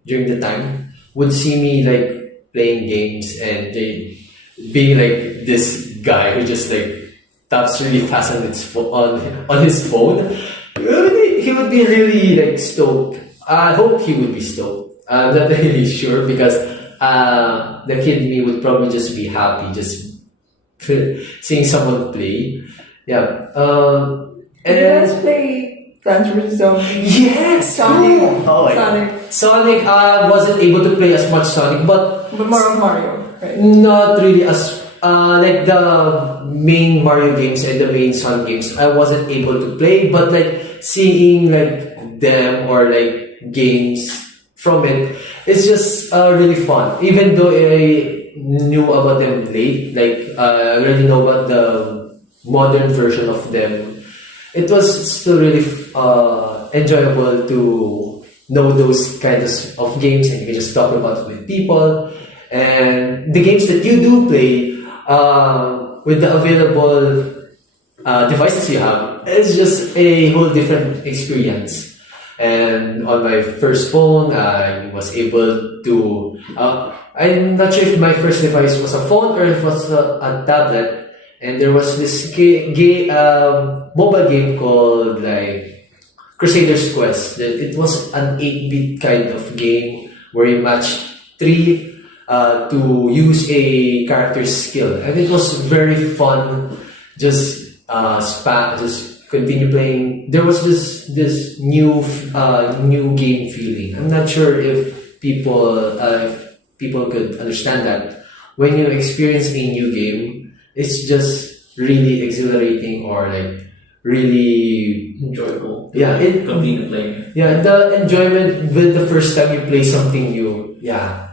during the time would see me like playing games and they being like this guy who just like taps really fast on his phone, he would be really like stoked. I hope he would be stoked. I'm not really sure, because the kid me would probably just be happy just seeing someone play. Yeah. Did you guys play Plants vs. Zombies? Yes! Sonic. Oh my God. Sonic, I wasn't able to play as much Sonic, but more of Mario, right? not really as like the main Mario games and the main Sonic games. I wasn't able to play, but like seeing like them or like games from it's just really fun. Even though I knew about them late, like I already know about the modern version of them, it was still really enjoyable to know those kinds of games, and you can just talk about it with people. And the games that you do play with the available devices you have, it's just a whole different experience. And on my first phone, I was able to. I'm not sure if my first device was a phone or if it was a tablet. And there was this mobile game called like Crusader's Quest. It was an 8-bit kind of game where you match 3 to use a character's skill, and it was very fun. Just continue playing. There was this new game feeling. I'm not sure if people could understand that. When you experience a new game, it's just really exhilarating or like really enjoyable. Yeah, continue playing. Yeah, the enjoyment with the first time you play something new. Yeah,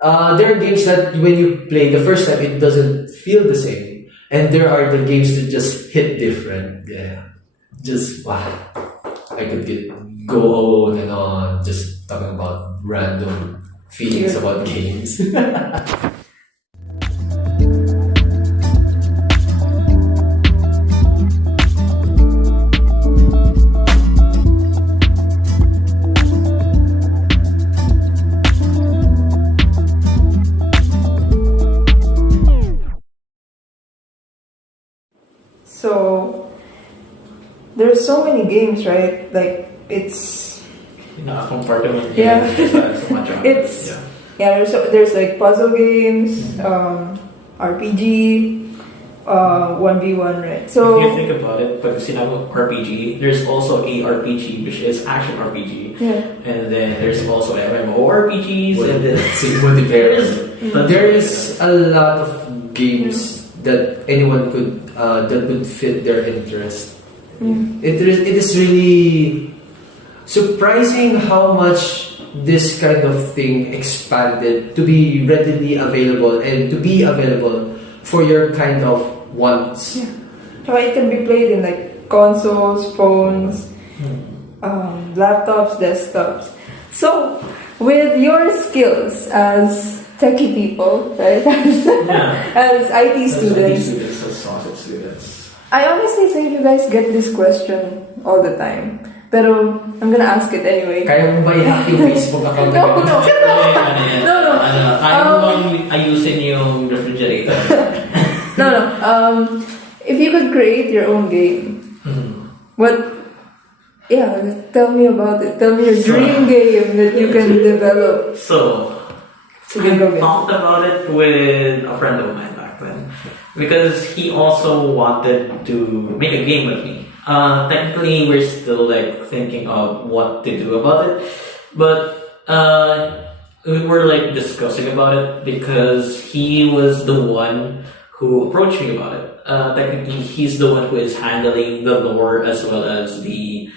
there are games that when you play the first time, it doesn't feel the same, and there are the games that just hit different. Yeah, just wow. I could go on and on just talking about random feelings about games. So there's so many games, right? Like it's compartment. Yeah. So much it's there's like puzzle games, RPG, 1v1, right? So if you think about it, pag sinabi RPG, there's also a RPG which is action RPG, and then there's also MMORPGs, and then multiplayer. But there is a lot of games that anyone could that would fit their interest. It is really surprising how much this kind of thing expanded to be readily available and to be available for your kind of wants. Yeah. So it can be played in like consoles, phones, laptops, desktops. So with your skills as techie people, right? As IT students, I honestly think you guys get this question all the time. Pero I'm gonna ask it anyway. Kaya mo ba i-hack yung Facebook account? No. Kaya mo bang ayusin yung refrigerator? No. If you could create your own game, what? Yeah, tell me about it. Tell me your dream game that you can develop. So I talked about it with a friend of mine back then, because he also wanted to make a game with me. Technically, we're still like thinking of what to do about it, but we were like discussing about it because he was the one who approached me about it. Technically, he's the one who is handling the lore as well as the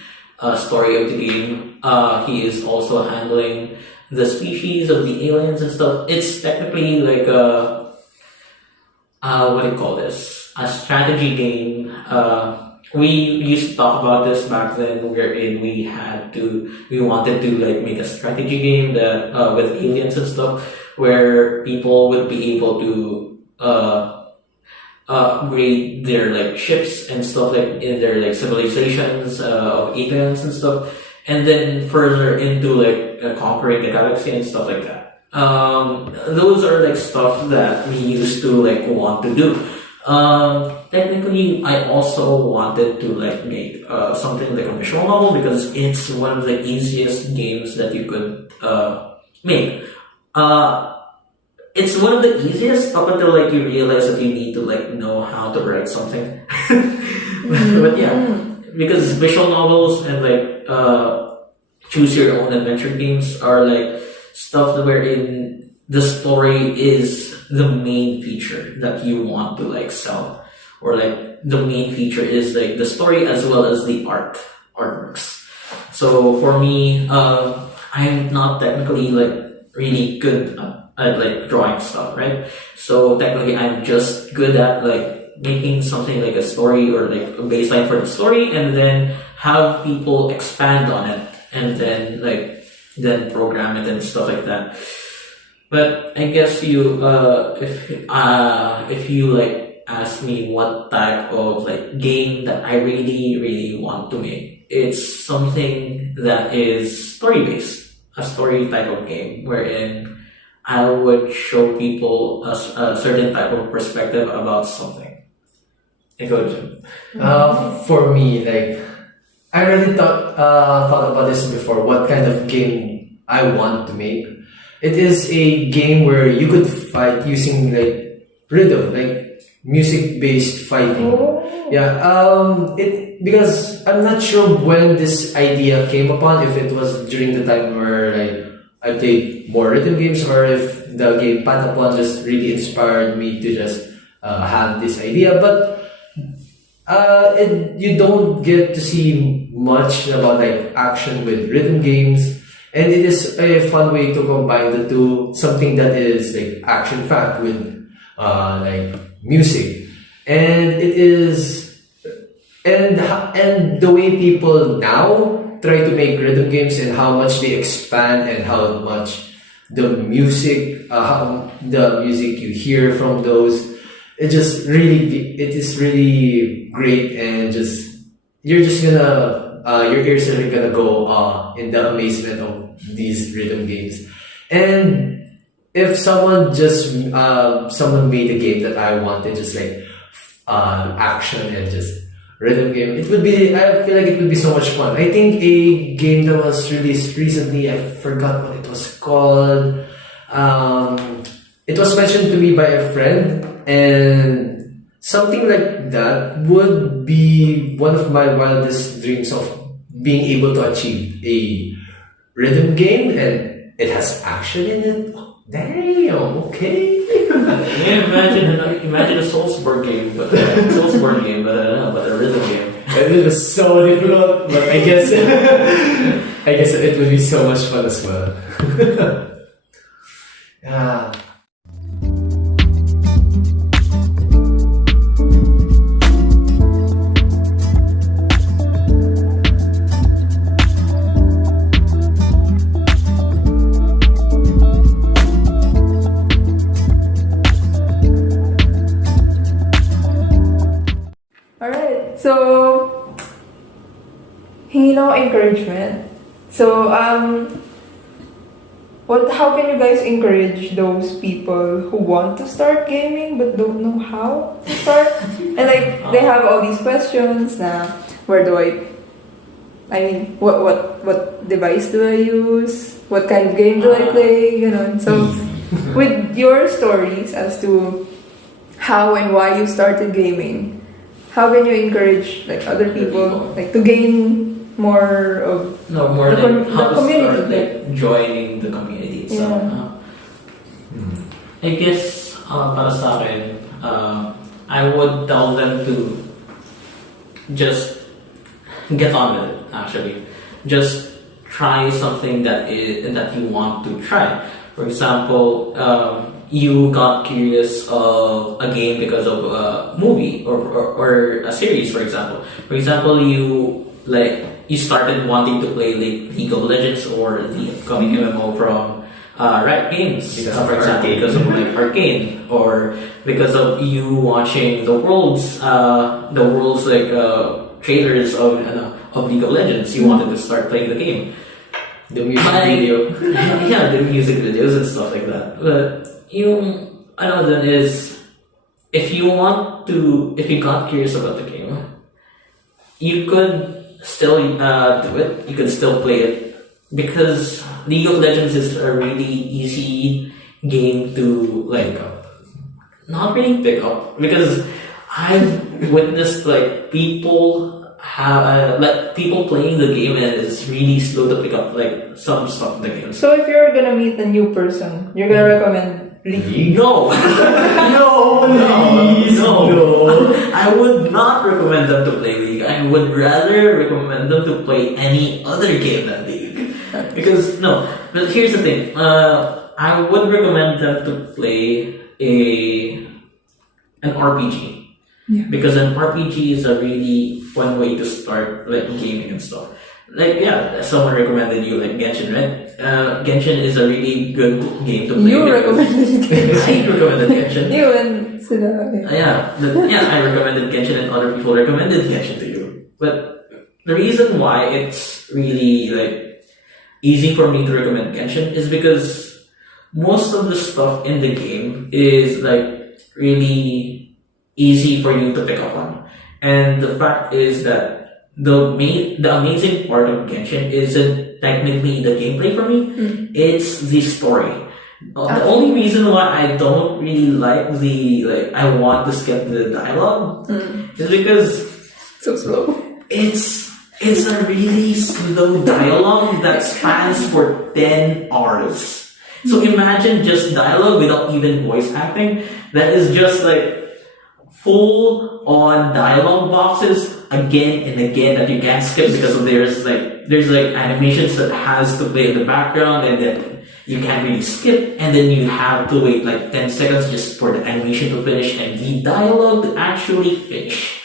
story of the game. He is also handling the species of the aliens and stuff. It's technically like a what do you call this? A strategy game. We used to talk about this back then, wherein we wanted to like make a strategy game that with aliens and stuff, where people would be able to upgrade their like ships and stuff like in their like civilizations of aliens and stuff, and then further into like conquering the galaxy and stuff like that. Those are like stuff that we used to like want to do. Technically, I also wanted to like make something like a visual novel because it's one of the easiest games that you could make. It's one of the easiest up until like you realize that you need to like know how to write something. But yeah, because visual novels and like choose your own adventure games are like stuff wherein the story is the main feature that you want to like sell, or like the main feature is like the story as well as the artworks. So for me, I'm not technically like really good at like drawing stuff, right? So technically I'm just good at like making something like a story or like a baseline for the story, and then have people expand on it, and then program it and stuff like that. But I guess if you like ask me what type of like game that I really want to make, it's something that is story based, a story type of game wherein I would show people a certain type of perspective about something. Indulge. For me, like I already thought about this before. What kind of game I want to make? It is a game where you could fight using like rhythm, like music-based fighting. Oh. Yeah. Because I'm not sure when this idea came upon. If it was during the time where like I played more rhythm games, or if the game Patapon just really inspired me to just have this idea. But you don't get to see much about like action with rhythm games. And it is a fun way to combine the two, something that is like action packed with like music, and it is and the way people now try to make rhythm games and how much they expand and how much the music you hear from those, it is really great, and your ears are gonna go in the amazement of these rhythm games. And if someone made a game that I wanted, just like action and just rhythm game, I feel like it would be so much fun. I think a game that was released recently, I forgot what it was called. It was mentioned to me by a friend, and something like that would be one of my wildest dreams of being able to achieve a rhythm game, and it has action in it. Oh, damn, okay. Yeah, imagine a Soulsborne game, but a rhythm game. It was so difficult, but I guess it would be so much fun as well. Yeah. So, hingi lang ako encouragement. So, how can you guys encourage those people who want to start gaming but don't know how to start? And like, they have all these questions na, what device do I use? What kind of game do I play? You know, so with your stories as to how and why you started gaming, how can you encourage like other people like to gain more of the community? Start, like joining the community itself. Yeah. I guess para sa akin, I would tell them to just get on with it. Actually, just try something that you want to try. For example, you got curious of a game because of a movie or a series. For example, you started wanting to play League of Legends or the upcoming MMO from Riot Games, for example, because of Arcane, or because of you watching the world's trailers of League of Legends. You wanted to start playing the game. The music video. Yeah, the music videos and stuff like that. But another is, if you got curious about the game, you could still do it. You could still play it, because League of Legends is a really easy game to not really pick up, because I've witnessed people playing the game and it's really slow to pick up some stuff in the game. So if you're gonna meet a new person, you're gonna recommend League? No. No. I would not recommend them to play League. I would rather recommend them to play any other game than League. Because but here's the thing. I would recommend them to play an RPG. Yeah. Because an RPG is a really fun way to start gaming and stuff. Someone recommended you Genshin, right? Genshin is a really good game to play. You recommended Genshin. I recommended Genshin. You and sila. I recommended Genshin and other people recommended Genshin to you. But the reason why it's really easy for me to recommend Genshin is because most of the stuff in the game is really easy for you to pick up on. And the fact is that the amazing part of Genshin isn't technically the gameplay for me, it's the story. The only reason why I don't really like I want to skip the dialogue is because so slow. It's a really slow dialogue that spans for 10 hours. So imagine just dialogue without even voice acting. That is just full on dialogue boxes again and again that you can't skip, because there's animations that has to play in the background and then you can't really skip, and then you have to wait 10 seconds just for the animation to finish and the dialogue to actually finish.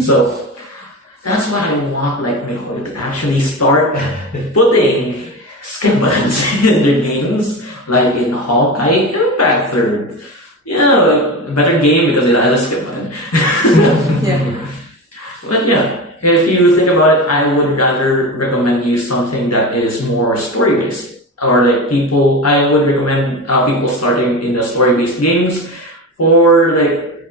So that's why I want my hobby to actually start putting skip buttons in their games, like in Hawkeye Impact 3rd. Yeah, a better game because it has a skip button. Yeah. But if you think about it, I would rather recommend you something that is more story-based. Or I would recommend people starting in the story-based games. For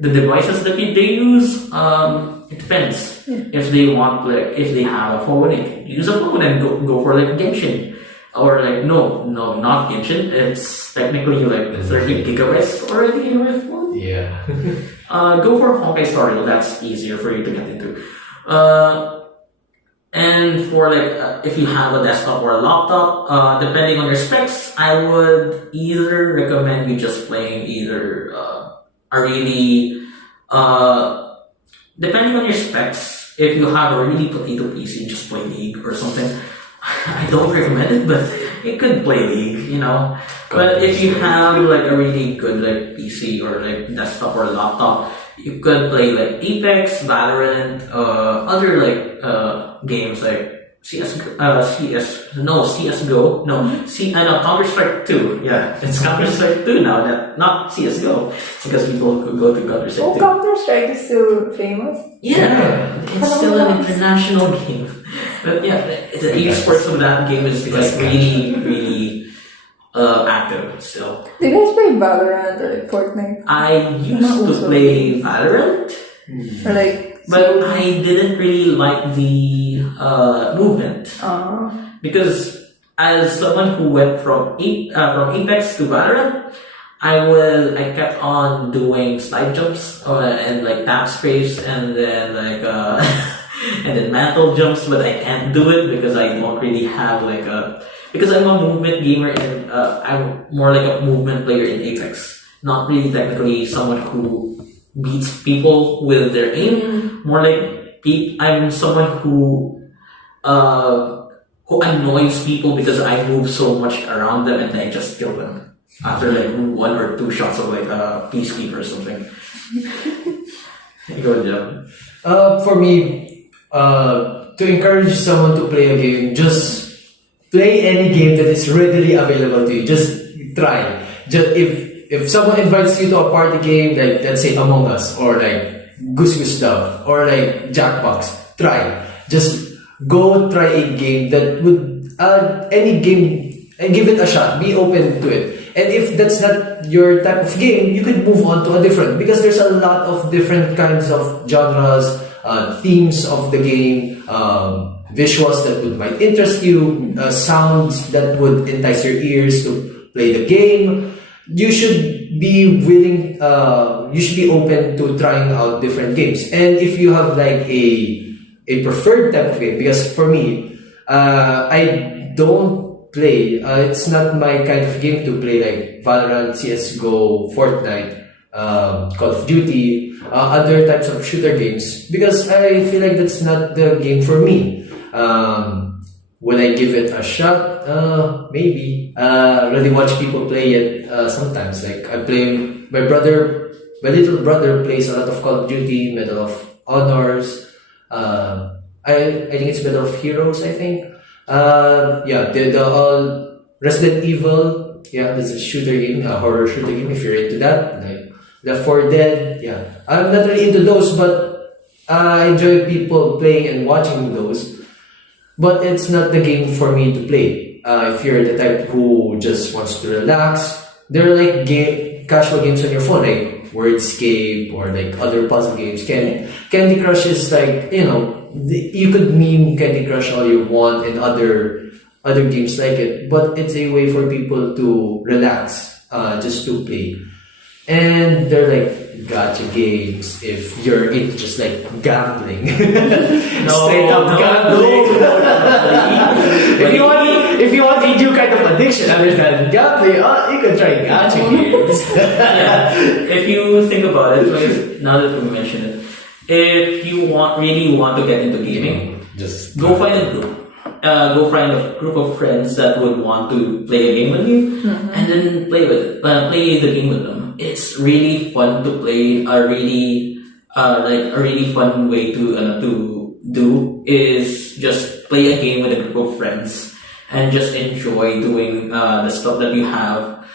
the devices that they use, it depends. Yeah. If they want, if they have a phone, they can use a phone and go for Genshin. Or no, not Genshin. It's technically 30 gigabytes already with one. Yeah. Go for Honkai Star Rail. That's easier for you to get into. And for if you have a desktop or a laptop, depending on your specs, I would either recommend you just playing either a really depending on your specs. If you have a really potato PC, just play League or something. I don't recommend it, but you could play League, But if you have a really good PC or desktop or laptop, you could play Apex, Valorant, other games CSGO. Counter-Strike 2. Yeah, it's Counter-Strike 2 now, not CSGO. Because people could go to Counter-Strike 2. Counter-Strike is still famous? Yeah, it's still an international game. But the esports of that game is really, really active still. Do you guys play Valorant or Fortnite? I used to play Valorant. Or but I didn't really like the movement. Because as someone who went from Apex to Valorant, I kept on doing slide jumps and tap space and then and then mantle jumps, but I can't do it because I don't really have because I'm a movement gamer and I'm more like a movement player in Apex, not really technically someone who beats people with their aim. More like I'm someone who annoys people because I move so much around them and I just kill them after like 1 or 2 shots of like a peacekeeper or something. Go, Jeb. For me, to encourage someone to play a game, just play any game that is readily available to you. Just try. Just if someone invites you to a party game, like let's say Among Us or like Goose Goose Duck or like Jackbox, try. Just go try a game that would any game and give it a shot. Be open to it. And if that's not your type of game, you could move on to a different, because there's a lot of different kinds of genres, themes of the game, visuals that might interest you, sounds that would entice your ears to play the game. You should be willing, you should be open to trying out different games. And if you have like a preferred type of game, because for me, I don't play, it's not my kind of game to play like Valorant, CSGO, Fortnite, Call of Duty, other types of shooter games, because I feel like that's not the game for me. Would I give it a shot? Maybe. Really watch people play it sometimes. Like I play, my little brother plays a lot of Call of Duty, Medal of Honors. I think it's Medal of Heroes, I think. The Resident Evil, that's a shooter game, a horror shooter game if you're into that. Like Left 4 Dead, I'm not really into those, but I enjoy people playing and watching those. But it's not the game for me to play. If you're the type who just wants to relax, there are like casual games on your phone, like Wordscape or like other puzzle games. Candy Crush is like, you could meme Candy Crush all you want and other games like it, but it's a way for people to relax, just to play. And they're like gacha games if you're into just like gambling. Straight up gambling. if you want a new kind of addiction other than gambling, you can try gacha games. If you think about it, like, now that we mention it, if you really want to get into gaming, just go find a group. Go find a group of friends that would want to play a game with you, and then play the game with them. It's really fun to play. A really fun way to do is just play a game with a group of friends and just enjoy doing the stuff that you have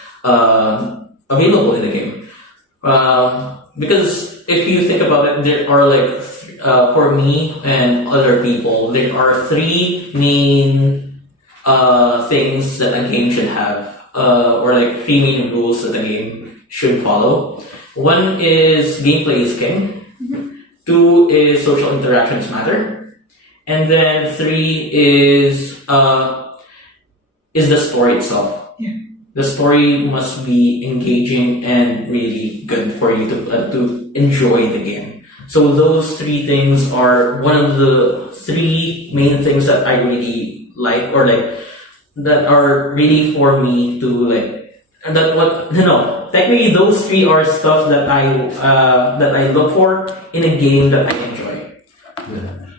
available in the game. Because if you think about it, there are like, for me and other people, there are 3 main things that a game should have, or like 3 main rules that a game should follow. 1 is gameplay is king. 2 is social interactions matter. And then 3 is the story itself. The story must be engaging and really good for you to enjoy the game. So those 3 things are one of the 3 main things that I really like, or like that are really for me to like. And technically those 3 are stuff that I look for in a game that I enjoy.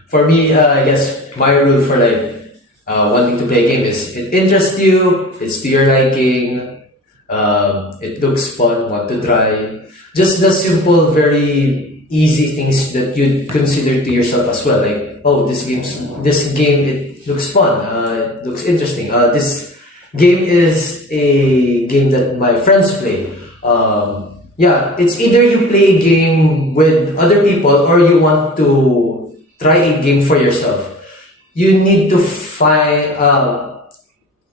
For me, I guess my rule for like wanting to play a game is it interests you, it's to your liking, it looks fun, want to try. Just the simple, very easy things that you'd consider to yourself as well. Like, this game, it looks fun, it looks interesting. This game is a game that my friends play. It's either you play a game with other people or you want to try a game for yourself. You need to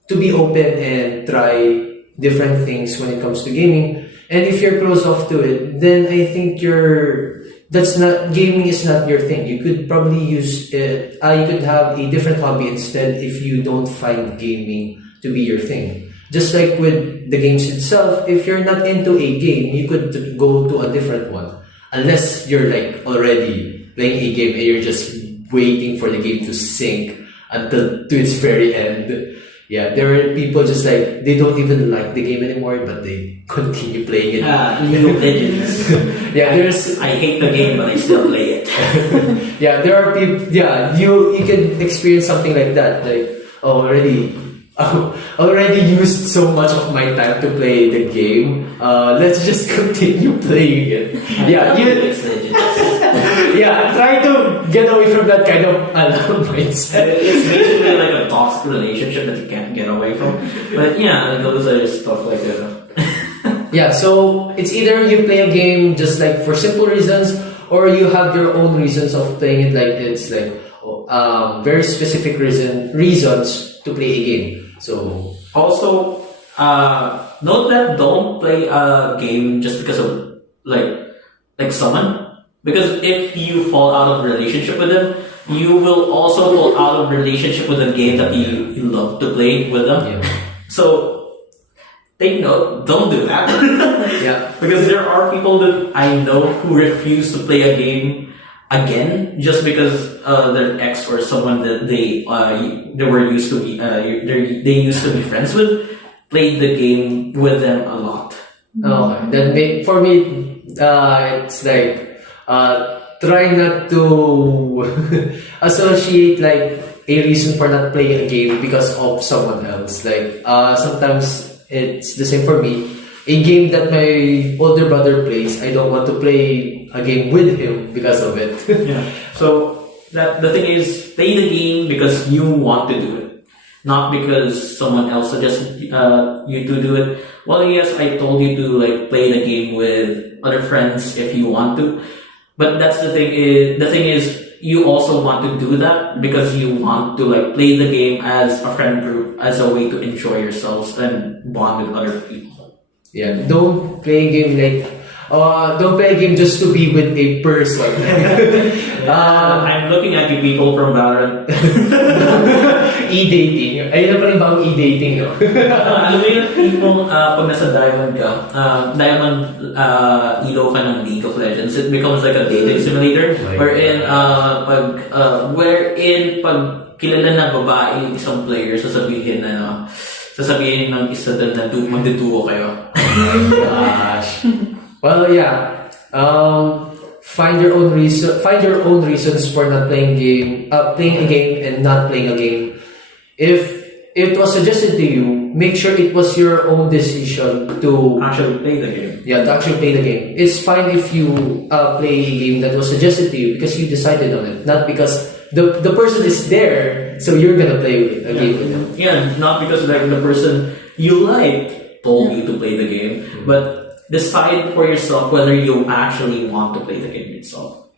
to be open and try different things when it comes to gaming. And if you're closed off to it, then I think gaming is not your thing. You could probably use it, you could have a different hobby instead if you don't find gaming to be your thing. Just like with the games itself, if you're not into a game, you could go to a different one. Unless you're like already playing a game and you're just waiting for the game to sink until to its very end. Yeah, there are people just like they don't even like the game anymore, but they continue playing it. League of Legends. Yeah, there's I hate the game, but I still play it. yeah, there are people. Yeah, you can experience something like that. Like already used so much of my time to play the game. Let's just continue playing it. Yeah, yeah, try to get away from that kind of mindset. It's basically like a toxic relationship that you can't get away from. But yeah, those are stuff like that. Yeah, so it's either you play a game just like for simple reasons, or you have your own reasons of playing it. Like it's like very specific reasons to play a game. So Also, note that don't play a game just because of like someone. Because if you fall out of relationship with them, you will also fall out of relationship with the game that you love to play with them. yeah, So take note, don't do that. yeah, Because there are people that I know who refuse to play a game again just because their ex or someone that they were used to be they used to be friends with played the game with them a lot. okay. Then for me, it's like try not to associate like a reason for not playing a game because of someone else. Like sometimes it's the same for me. A game that my older brother plays, I don't want to play a game with him because of it. Yeah. So the thing is, play the game because you want to do it, not because someone else suggested you to do it. Well, yes, I told you to like play the game with other friends if you want to, but that's the thing is you also want to do that because you want to like play the game as a friend group, as a way to enjoy yourselves and bond with other people. Yeah, don't play a game like don't play a game just to be with a person. I'm looking at you people from Valorant. E-dating. Ayun na pala yung bagong e-dating. No? Alam mo yung people, pag nasa Diamond ka, elo ka ng League of Legends, it becomes like a dating simulator wherein pag kilala na babae yung isang player, sasabihin ng isa doon na magduduo kayo. Gosh. Well, yeah. Find your own reasons for not playing a game and not playing a game. If it was suggested to you, make sure it was your own decision to Actually play the game. Yeah, to actually play the game. It's fine if you play a game that was suggested to you because you decided on it, not because the person is there, so you're gonna play a game with them. Yeah, not because like the person you like told you to play the game, but decide for yourself whether you actually want to play the game itself.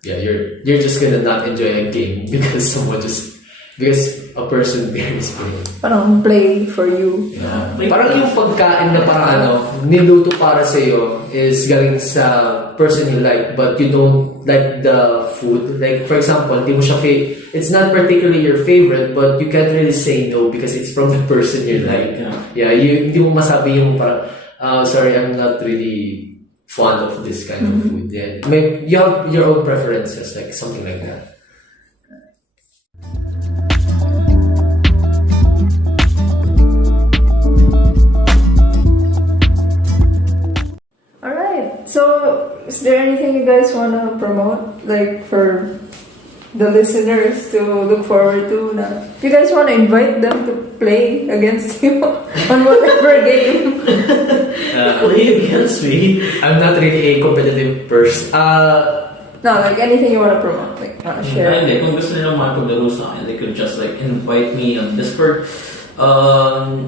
Yeah, you're just gonna not enjoy a game because a person there is playing. Parang play for you. Yeah. Parang yung pagkain na parang niluto para sa'yo is galing sa person you like but you don't like the food. Like for example, it's not particularly your favorite but you can't really say no because it's from the person you like. Yeah, hindi mo masabi yung parang sorry, I'm not really fond of this kind of food. Yeah. You have your own preferences, like something like that. So, is there anything you guys want to promote, like for the listeners to look forward to? If you guys want to invite them to play against you on whatever game. Play against me? I'm not really a competitive person. No, like anything you want to promote, like share. Hindi, kung gusto nilang mapaglaro sa akin, they could just like invite me on Discord.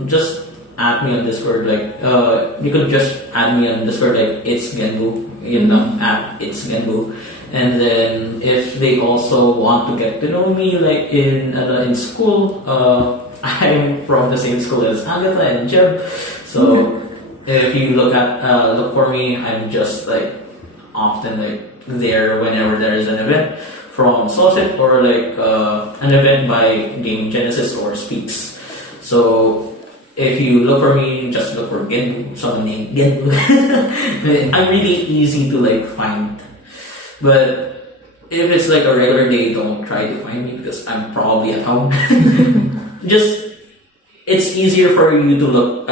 Just add me on Discord, like you could just add me on Discord, like it's Genbu, at it's Genbu, and then if they also want to get to know me, like in school, I'm from the same school as Agatha and Jeb, so if you look for me, I'm just like often like there whenever there is an event from Societ or like an event by Game Genesis or Speaks, so. If you look for me, just look for Genbu, someone named Genbu. I'm really easy to like find. But if it's like a regular day, don't try to find me because I'm probably at home. Just it's easier for you to look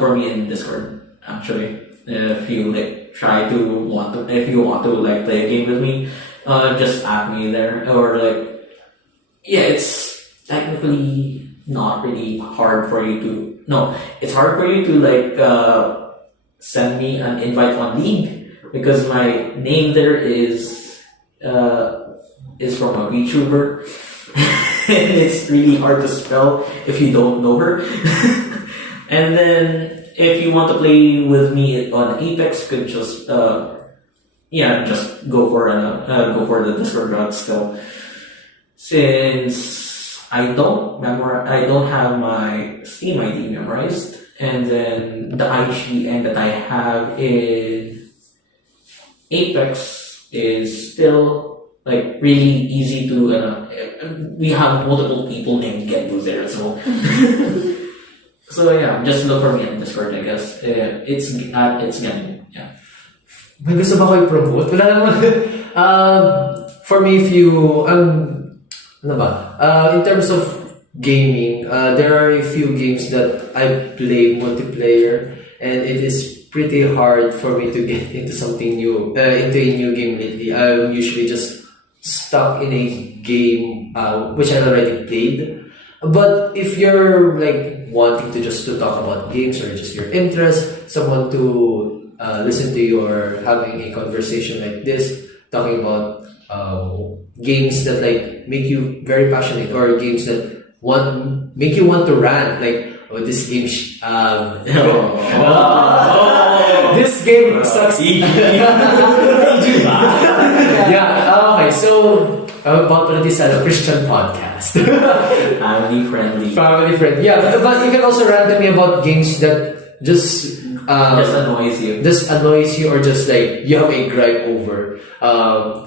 for me in Discord. Actually, if you like if you want to like play a game with me, just add me there, or like, yeah, it's technically not really hard for you to. No, it's hard for you to like send me an invite on League, because my name there is from a VTuber, and it's really hard to spell if you don't know her. And then if you want to play with me on Apex, you could just just go for the Discord route still. Since I don't have my Steam ID memorized, and then the IGN that I have in Apex is still like really easy to. We have multiple people named Genbu there, so so yeah, just look for me on Discord, I guess. It's Genbu. Yeah. May gusto ba kayo promote? Wala naman. For me, if you ano ba? In terms of gaming, there are a few games that I play multiplayer, and it is pretty hard for me to get into something new, into a new game lately. I'm usually just stuck in a game which I already played. But if you're like wanting to just to talk about games, or just your interest, someone to listen to you, or having a conversation like this, talking about games that like make you very passionate, or games that make you want to rant, like, oh, this game this game sucks. Yeah, okay, so I'm about to this a Christian podcast. Family friendly. Family friendly. Yeah, but you can also rant to me about games that just annoys you, or just like you have a gripe over.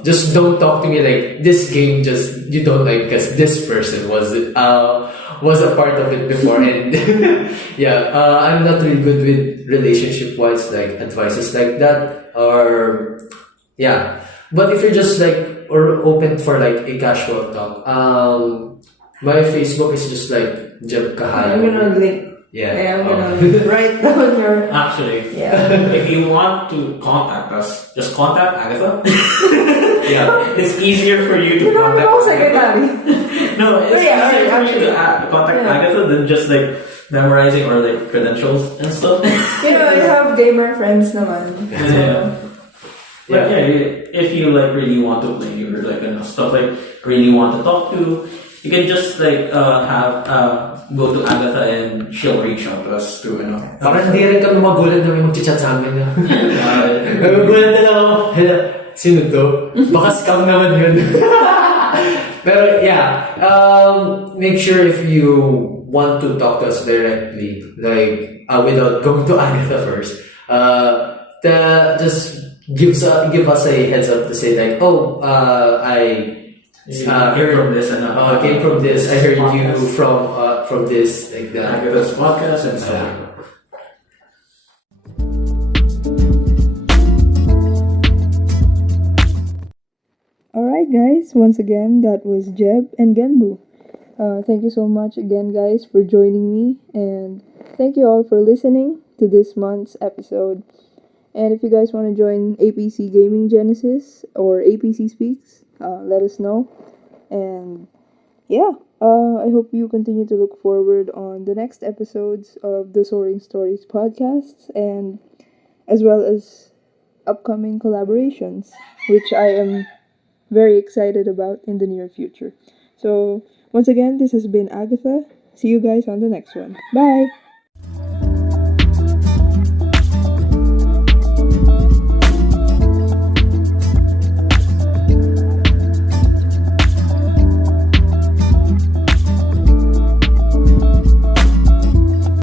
Just don't talk to me like this game just you don't like because this person was a part of it before, and yeah, I'm not really good with relationship wise like advices like that, or yeah. But if you're just like or open for like a casual talk, my Facebook is just like Jeb I'm gonna link. Yeah. I'm gonna write down your. Actually, Yeah. if you want to contact us, just contact Agatha. Yeah, it's easier for you to contact Secretary. No, it's easier for you to contact Agatha than just like memorizing or like credentials and stuff. You have gamer friends naman. Yeah. But yeah, if you like really want to play or like stuff like really want to talk to, you can just like go to Agatha and she'll reach out to us to Parang hindi rin kami magulat na may mag-chat sa amin. Magulat na lang ako. Sino to? Baka scam naman yun. Pero yeah, make sure if you want to talk to us directly, like without going to Agatha first, just give us a heads up to say like, oh, I heard from this and came from this. I heard you from this, like that. Agatha's podcast and stuff like that. Alright guys, once again that was Jeb and Genbu. Thank you so much again guys for joining me, and thank you all for listening to this month's episode. And if you guys want to join APC Gaming Genesis or APC Speaks, let us know. And yeah, I hope you continue to look forward on the next episodes of the Soaring Stories Podcast, and as well as upcoming collaborations, which I am very excited about in the near future. So once again, this has been Agatha. See you guys on the next one. Bye!